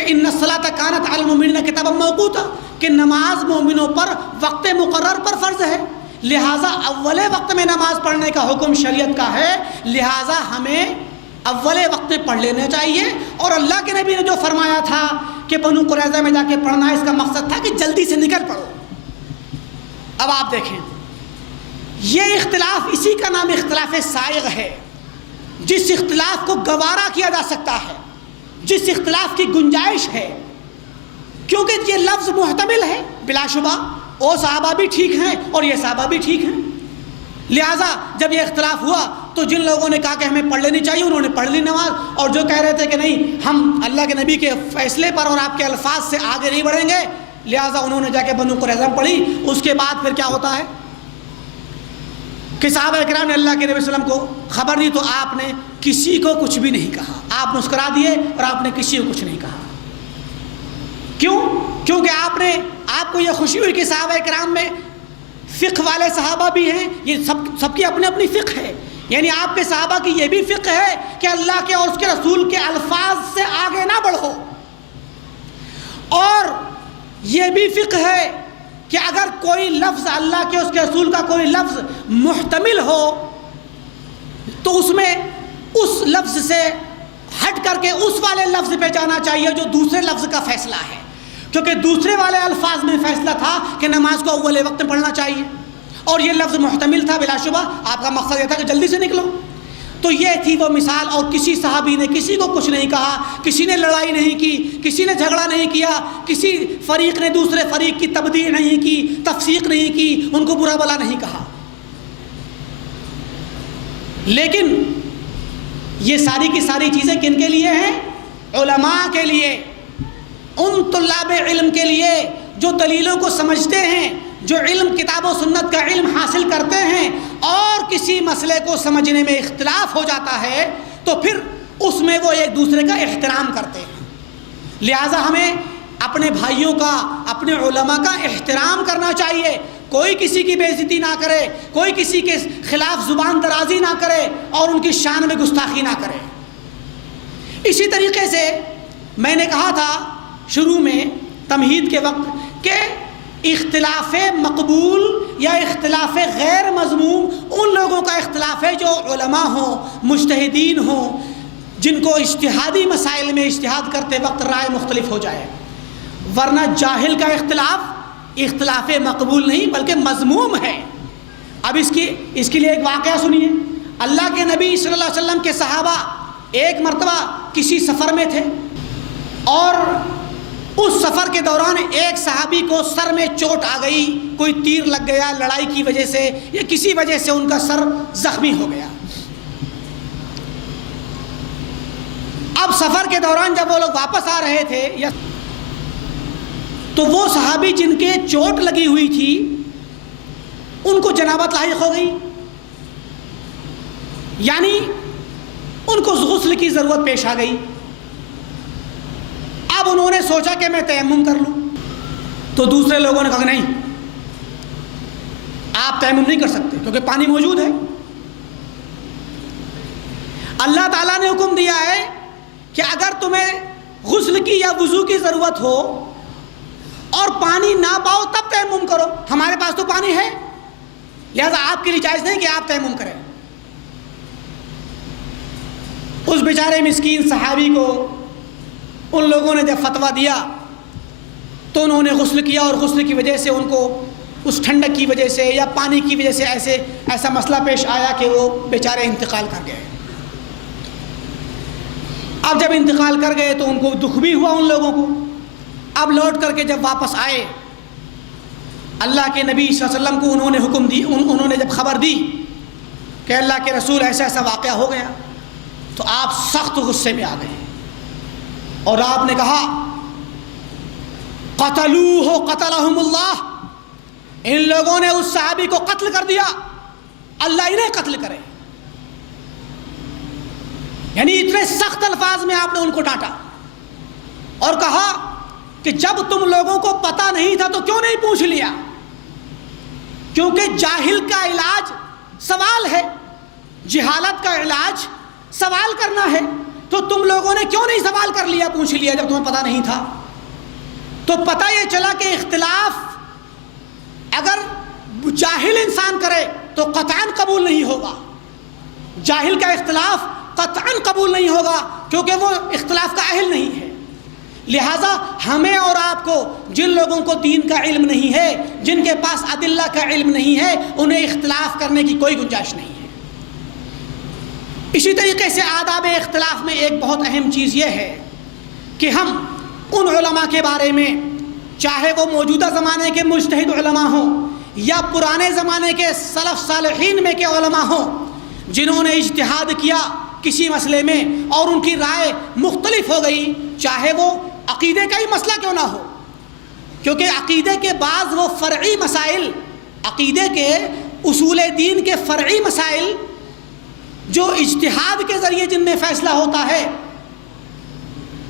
ان الصلاۃ کانت علی المؤمنین کتابا موقوتا، کہ نماز مومنوں پر وقت مقرر پر فرض ہے، لہٰذا اول وقت میں نماز پڑھنے کا حکم شریعت کا ہے، لہٰذا ہمیں اول وقت میں پڑھ لینا چاہیے۔ اور اللہ کے نبی نے جو فرمایا تھا کہ بنو قریظہ میں جا کے پڑھنا ہے، اس کا مقصد تھا کہ جلدی سے نکل پڑو۔ اب آپ دیکھیں، یہ اختلاف، اسی کا نام اختلاف سائغ ہے، جس اختلاف کو گوارا کیا جا سکتا ہے، جس اختلاف کی گنجائش ہے، کیونکہ یہ لفظ محتمل ہے بلا شبہ، وہ صحابہ بھی ٹھیک ہیں اور یہ صحابہ بھی ٹھیک ہیں، لہٰذا جب یہ اختلاف ہوا تو جن لوگوں نے کہا کہ ہمیں پڑھ لینی چاہیے انہوں نے پڑھ لی نماز، اور جو کہہ رہے تھے کہ نہیں، ہم اللہ کے نبی کے فیصلے پر اور آپ کے الفاظ سے آگے نہیں بڑھیں گے، لہٰذا انہوں نے جا کے بنو قریظہ میں پڑھی۔ اس کے بعد پھر کیا ہوتا ہے کہ صحابہ کرام نے اللہ کے نبی صلی اللہ علیہ وسلم کو خبر دی، تو آپ نے کسی کو کچھ بھی نہیں کہا، آپ مسکرا دیے اور آپ نے کسی کو کچھ نہیں کہا۔ کیوں؟ کیونکہ آپ کو یہ خوشی ہوئی کہ صحابہ کرام میں فقہ والے صحابہ بھی ہیں، یہ سب کی اپنی اپنی فقہ ہے. یعنی آپ کے صحابہ کی یہ بھی فقہ ہے کہ اللہ کے اور اس کے رسول کے الفاظ سے آگے نہ بڑھو، اور یہ بھی فقہ ہے کہ اگر کوئی لفظ اللہ کے اس کے رسول کا کوئی لفظ محتمل ہو تو اس میں اس لفظ سے ہٹ کر کے اس والے لفظ پہ جانا چاہیے جو دوسرے لفظ کا فیصلہ ہے، کیونکہ دوسرے والے الفاظ میں فیصلہ تھا کہ نماز کو اول وقت میں پڑھنا چاہیے، اور یہ لفظ محتمل تھا، بلا شبہ آپ کا مقصد یہ تھا کہ جلدی سے نکلو. تو یہ تھی وہ مثال، اور کسی صحابی نے کسی کو کچھ نہیں کہا، کسی نے لڑائی نہیں کی، کسی نے جھگڑا نہیں کیا، کسی فریق نے دوسرے فریق کی تبدیع نہیں کی، تفسیق نہیں کی، ان کو برا بلا نہیں کہا. لیکن یہ ساری کی ساری چیزیں کن کے لیے ہیں؟ علماء کے لیے، ان طلاب علم کے لیے جو دلیلوں کو سمجھتے ہیں، جو علم کتاب و سنت کا علم حاصل کرتے ہیں، اور کسی مسئلے کو سمجھنے میں اختلاف ہو جاتا ہے تو پھر اس میں وہ ایک دوسرے کا احترام کرتے ہیں. لہٰذا ہمیں اپنے بھائیوں کا، اپنے علماء کا احترام کرنا چاہیے. کوئی کسی کی بے عزتی نہ کرے، کوئی کسی کے خلاف زبان درازی نہ کرے، اور ان کی شان میں گستاخی نہ کرے. اسی طریقے سے میں نے کہا تھا شروع میں تمہید کے وقت کہ اختلاف مقبول یا اختلاف غیر مذموم ان لوگوں کا اختلاف ہے جو علماء ہوں، مجتہدین ہوں، جن کو اجتہادی مسائل میں اجتہاد کرتے وقت رائے مختلف ہو جائے. ورنہ جاہل کا اختلاف مقبول نہیں بلکہ مذموم ہے. اب اس کے لیے ایک واقعہ سنیے. اللہ کے نبی صلی اللہ علیہ وسلم کے صحابہ ایک مرتبہ کسی سفر میں تھے، اور اس سفر کے دوران ایک صحابی کو سر میں چوٹ آ گئی، کوئی تیر لگ گیا لڑائی کی وجہ سے یا کسی وجہ سے ان کا سر زخمی ہو گیا. اب سفر کے دوران جب وہ لوگ واپس آ رہے تھے تو وہ صحابی جن کے چوٹ لگی ہوئی تھی ان کو جنابت لاحق ہو گئی، یعنی ان کو غسل کی ضرورت پیش آ گئی. اب انہوں نے سوچا کہ میں تیمم کر لوں، تو دوسرے لوگوں نے کہا نہیں، آپ تیمم نہیں کر سکتے کیونکہ پانی موجود ہے. اللہ تعالیٰ نے حکم دیا ہے کہ اگر تمہیں غسل کی یا وضو کی ضرورت ہو اور پانی نہ پاؤ تب تیمم کرو. ہمارے پاس تو پانی ہے، لہذا آپ کے لیے جائز نہیں کہ آپ تیمم کریں. اس بیچارے مسکین صحابی کو ان لوگوں نے جب فتویٰ دیا تو انہوں نے غسل کیا، اور غسل کی وجہ سے ان کو اس ٹھنڈک کی وجہ سے یا پانی کی وجہ سے ایسا مسئلہ پیش آیا کہ وہ بیچارے انتقال کر گئے. اب جب انتقال کر گئے تو ان کو دکھ بھی ہوا ان لوگوں کو. اب لوٹ کر کے جب واپس آئے اللہ کے نبی صلی اللہ علیہ وسلم کو انہوں نے حکم دی، انہوں نے جب خبر دی کہ اللہ کے رسول ایسا ایسا واقعہ ہو گیا، تو آپ سخت غصے میں آ گئے اور آپ نے کہا قتلوہ قتلہم اللہ، ان لوگوں نے اس صحابی کو قتل کر دیا، اللہ انہیں قتل کرے. یعنی اتنے سخت الفاظ میں آپ نے ان کو ڈانٹا اور کہا کہ جب تم لوگوں کو پتہ نہیں تھا تو کیوں نہیں پوچھ لیا؟ کیونکہ جاہل کا علاج سوال ہے، جہالت کا علاج سوال کرنا ہے. تو تم لوگوں نے کیوں نہیں سوال کر لیا، پوچھ لیا جب تمہیں پتہ نہیں تھا؟ تو پتہ یہ چلا کہ اختلاف اگر جاہل انسان کرے تو قطعاً قبول نہیں ہوگا. جاہل کا اختلاف قطعاً قبول نہیں ہوگا کیونکہ وہ اختلاف کا اہل نہیں ہے. لہٰذا ہمیں اور آپ کو، جن لوگوں کو دین کا علم نہیں ہے، جن کے پاس ادلہ کا علم نہیں ہے، انہیں اختلاف کرنے کی کوئی گنجائش نہیں ہے. اسی طریقے سے آداب اختلاف میں ایک بہت اہم چیز یہ ہے کہ ہم ان علماء کے بارے میں، چاہے وہ موجودہ زمانے کے مجتہد علماء ہوں یا پرانے زمانے کے سلف صالحین میں کے علماء ہوں، جنہوں نے اجتہاد کیا کسی مسئلے میں اور ان کی رائے مختلف ہو گئی، چاہے وہ عقیدے کا ہی مسئلہ کیوں نہ ہو، کیونکہ عقیدے کے بعض وہ فرعی مسائل، عقیدے کے اصول دین کے فرعی مسائل جو اجتہاد کے ذریعے جن میں فیصلہ ہوتا ہے،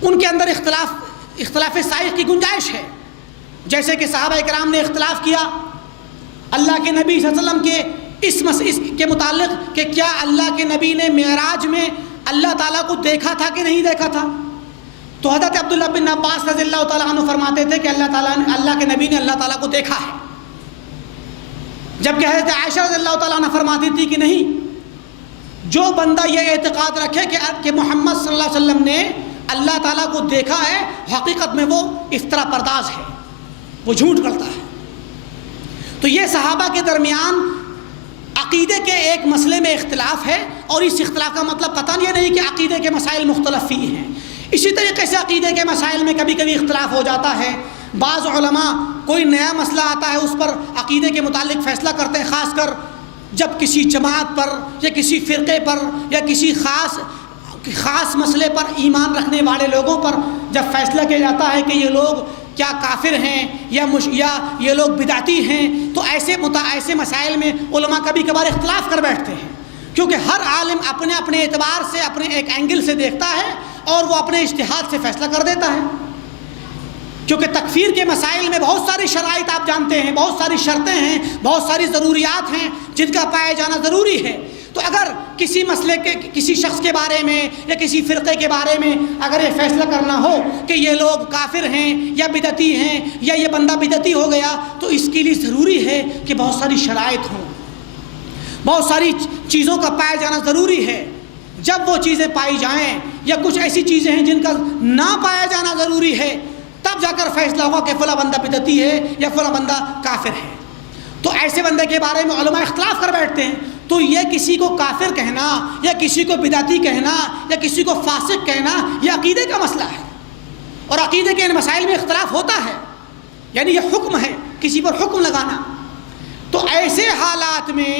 ان کے اندر اختلاف سائغ کی گنجائش ہے. جیسے کہ صحابہ کرام نے اختلاف کیا اللہ کے نبی صلی اللہ علیہ وسلم کے اس کے متعلق کہ کیا اللہ کے نبی نے معراج میں اللہ تعالیٰ کو دیکھا تھا کہ نہیں دیکھا تھا؟ تو حضرت عبداللہ بن عباس رضی اللہ تعالیٰ عنہ فرماتے تھے کہ اللہ کے نبی نے اللہ تعالیٰ کو دیکھا ہے، جبکہ حضرت عائشہ رضی اللہ تعالیٰ عنہ فرماتی تھی کہ نہیں، جو بندہ یہ اعتقاد رکھے کہ محمد صلی اللہ علیہ وسلم نے اللہ تعالیٰ کو دیکھا ہے، حقیقت میں وہ افترا پرداز ہے، وہ جھوٹ کرتا ہے۔ تو یہ صحابہ کے درمیان عقیدے کے ایک مسئلے میں اختلاف ہے، اور اس اختلاف کا مطلب قطعاً یہ نہیں کہ عقیدے کے مسائل مختلف ہی ہیں۔ اسی طریقے سے عقیدے کے مسائل میں کبھی کبھی اختلاف ہو جاتا ہے۔ بعض علماء کوئی نیا مسئلہ آتا ہے اس پر عقیدے کے متعلق فیصلہ کرتے ہیں، خاص کر جب کسی جماعت پر یا کسی فرقے پر یا کسی خاص مسئلے پر ایمان رکھنے والے لوگوں پر جب فیصلہ کیا جاتا ہے کہ یہ لوگ کیا کافر ہیں یا یہ لوگ بدعتی ہیں، تو ایسے مسائل میں علماء کبھی کبھار اختلاف کر بیٹھتے ہیں، کیونکہ ہر عالم اپنے اعتبار سے اپنے ایک اینگل سے دیکھتا ہے اور وہ اپنے اجتہاد سے فیصلہ کر دیتا ہے۔ کیونکہ تکفیر کے مسائل میں بہت ساری شرائط آپ جانتے ہیں، بہت ساری شرطیں ہیں، بہت ساری ضروریات ہیں جن کا پایا جانا ضروری ہے۔ تو اگر کسی مسئلے کے کسی شخص کے بارے میں یا کسی فرقے کے بارے میں اگر یہ فیصلہ کرنا ہو کہ یہ لوگ کافر ہیں یا بدعتی ہیں یا یہ بندہ بدعتی ہو گیا، تو اس کے لیے ضروری ہے کہ بہت ساری شرائط ہوں، بہت ساری چیزوں کا پایا جانا ضروری ہے۔ جب وہ چیزیں پائی جائیں یا کچھ ایسی چیزیں ہیں جن کا نہ پایا جانا ضروری ہے، تب جا کر فیصلہ ہوگا کہ فلاں بندہ بدعتی ہے یا فلاں بندہ کافر ہے۔ تو ایسے بندے کے بارے میں علماء اختلاف کر بیٹھتے ہیں۔ تو یہ کسی کو کافر کہنا یا کسی کو بدعتی کہنا یا کسی کو فاسق کہنا یہ عقیدے کا مسئلہ ہے، اور عقیدے کے ان مسائل میں اختلاف ہوتا ہے، یعنی یہ حکم ہے، کسی پر حکم لگانا۔ تو ایسے حالات میں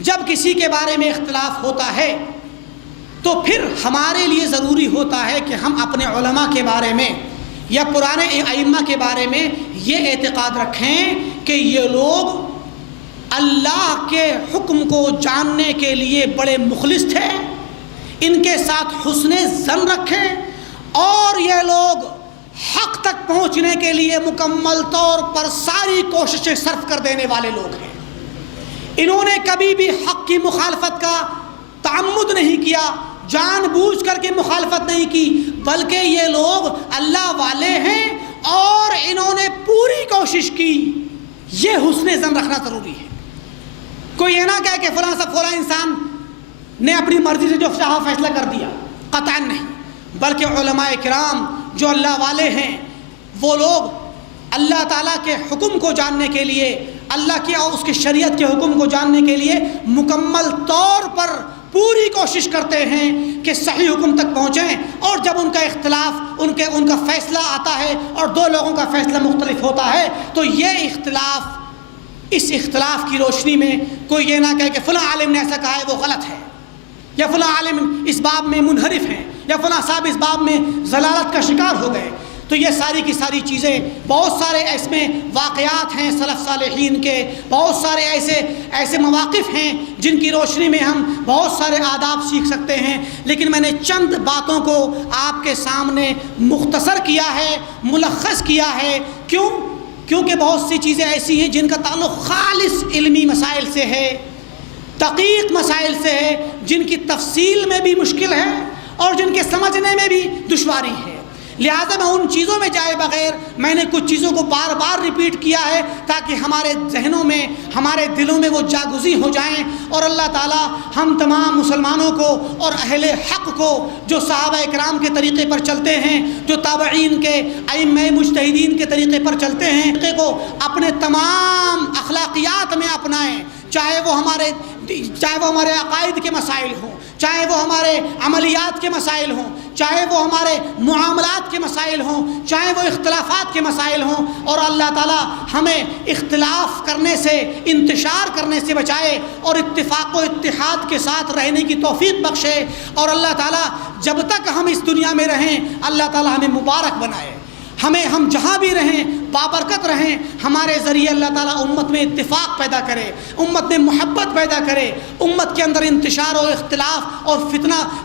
جب کسی کے بارے میں اختلاف ہوتا ہے تو پھر ہمارے لیے ضروری ہوتا ہے کہ ہم اپنے علماء کے بارے میں یا پرانے ائمہ کے بارے میں یہ اعتقاد رکھیں کہ یہ لوگ اللہ کے حکم کو جاننے کے لیے بڑے مخلص تھے، ان کے ساتھ حسن ظن رکھیں، اور یہ لوگ حق تک پہنچنے کے لیے مکمل طور پر ساری کوششیں صرف کر دینے والے لوگ ہیں۔ انہوں نے کبھی بھی حق کی مخالفت کا تعمد نہیں کیا، جان بوجھ کر کے مخالفت نہیں کی، بلکہ یہ لوگ اللہ والے ہیں اور انہوں نے پوری کوشش کی۔ یہ حسن ظن رکھنا ضروری ہے۔ کوئی یہ نہ کہے کہ فلاں انسان نے اپنی مرضی سے جو چاہا فیصلہ کر دیا، قطعاً نہیں، بلکہ علماء کرام جو اللہ والے ہیں وہ لوگ اللہ تعالیٰ کے حکم کو جاننے کے لیے، اللہ کی اور اس کی شریعت کے حکم کو جاننے کے لیے مکمل طور پر پوری کوشش کرتے ہیں کہ صحیح حکم تک پہنچیں، اور جب ان کا اختلاف ان کا فیصلہ آتا ہے اور دو لوگوں کا فیصلہ مختلف ہوتا ہے، تو یہ اس اختلاف کی روشنی میں کوئی یہ نہ کہے کہ فلاں عالم نے ایسا کہا ہے وہ غلط ہے، یا فلاں عالم اس باب میں منحرف ہیں، یا فلاں صاحب اس باب میں ضلالت کا شکار ہو گئے۔ تو یہ ساری کی ساری چیزیں، بہت سارے اس میں واقعات ہیں سلف صالحین کے، بہت سارے ایسے مواقف ہیں جن کی روشنی میں ہم بہت سارے آداب سیکھ سکتے ہیں، لیکن میں نے چند باتوں کو آپ کے سامنے مختصر کیا ہے، ملخص کیا ہے۔ کیونکہ بہت سی چیزیں ایسی ہیں جن کا تعلق خالص علمی مسائل سے ہے، دقیق مسائل سے ہے، جن کی تفصیل میں بھی مشکل ہے اور جن کے سمجھنے میں بھی دشواری ہے۔ لہٰذا میں ان چیزوں میں جائے بغیر میں نے کچھ چیزوں کو بار بار ریپیٹ کیا ہے تاکہ ہمارے ذہنوں میں، ہمارے دلوں میں وہ جاگزی ہو جائیں، اور اللہ تعالیٰ ہم تمام مسلمانوں کو اور اہل حق کو جو صحابہ اکرام کے طریقے پر چلتے ہیں، جو تابعین کے ائمہ مجتہدین کے طریقے پر چلتے ہیں، طریقے کو اپنے تمام اخلاقیات میں اپنائیں، چاہے وہ ہمارے عقائد کے مسائل ہوں، چاہے وہ ہمارے عملیات کے مسائل ہوں، چاہے وہ ہمارے معاملات کے مسائل ہوں، چاہے وہ اختلافات کے مسائل ہوں، اور اللہ تعالیٰ ہمیں اختلاف کرنے سے، انتشار کرنے سے بچائے اور اتفاق و اتحاد کے ساتھ رہنے کی توفیق بخشے، اور اللہ تعالیٰ جب تک ہم اس دنیا میں رہیں اللہ تعالیٰ ہمیں مبارک بنائے، ہم جہاں بھی رہیں بابرکت رہیں، ہمارے ذریعے اللہ تعالیٰ امت میں اتفاق پیدا کرے، امت میں محبت پیدا کرے، امت کے اندر انتشار اور اختلاف اور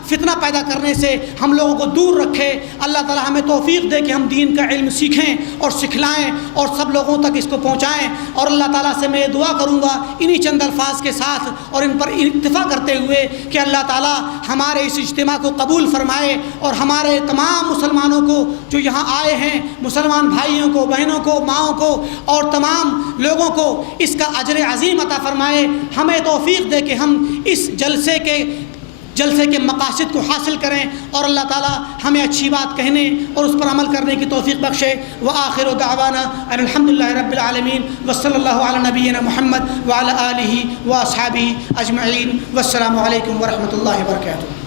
فتنہ پیدا کرنے سے ہم لوگوں کو دور رکھے۔ اللہ تعالیٰ ہمیں توفیق دے کہ ہم دین کا علم سیکھیں اور سکھلائیں اور سب لوگوں تک اس کو پہنچائیں۔ اور اللہ تعالیٰ سے میں دعا کروں گا انہی چند الفاظ کے ساتھ اور ان پر اتفاق کرتے ہوئے کہ اللہ تعالیٰ ہمارے اس اجتماع کو قبول فرمائے اور ہمارے تمام مسلمانوں کو جو یہاں آئے ہیں، مسلمان بھائیوں کو، بہنوں کو، ماؤں کو اور تمام لوگوں کو اس کا اجر عظیم عطا فرمائے۔ ہمیں توفیق دے کہ ہم اس جلسے کے مقاصد کو حاصل کریں اور اللہ تعالیٰ ہمیں اچھی بات کہنے اور اس پر عمل کرنے کی توفیق بخشے۔ وآخر دعوانا ان الحمدللہ رب العالمین وصلی اللہ علی نبینا محمد وعلی آلہ واصحابہ اجمعین، والسلام علیکم ورحمۃ اللہ وبرکاتہ۔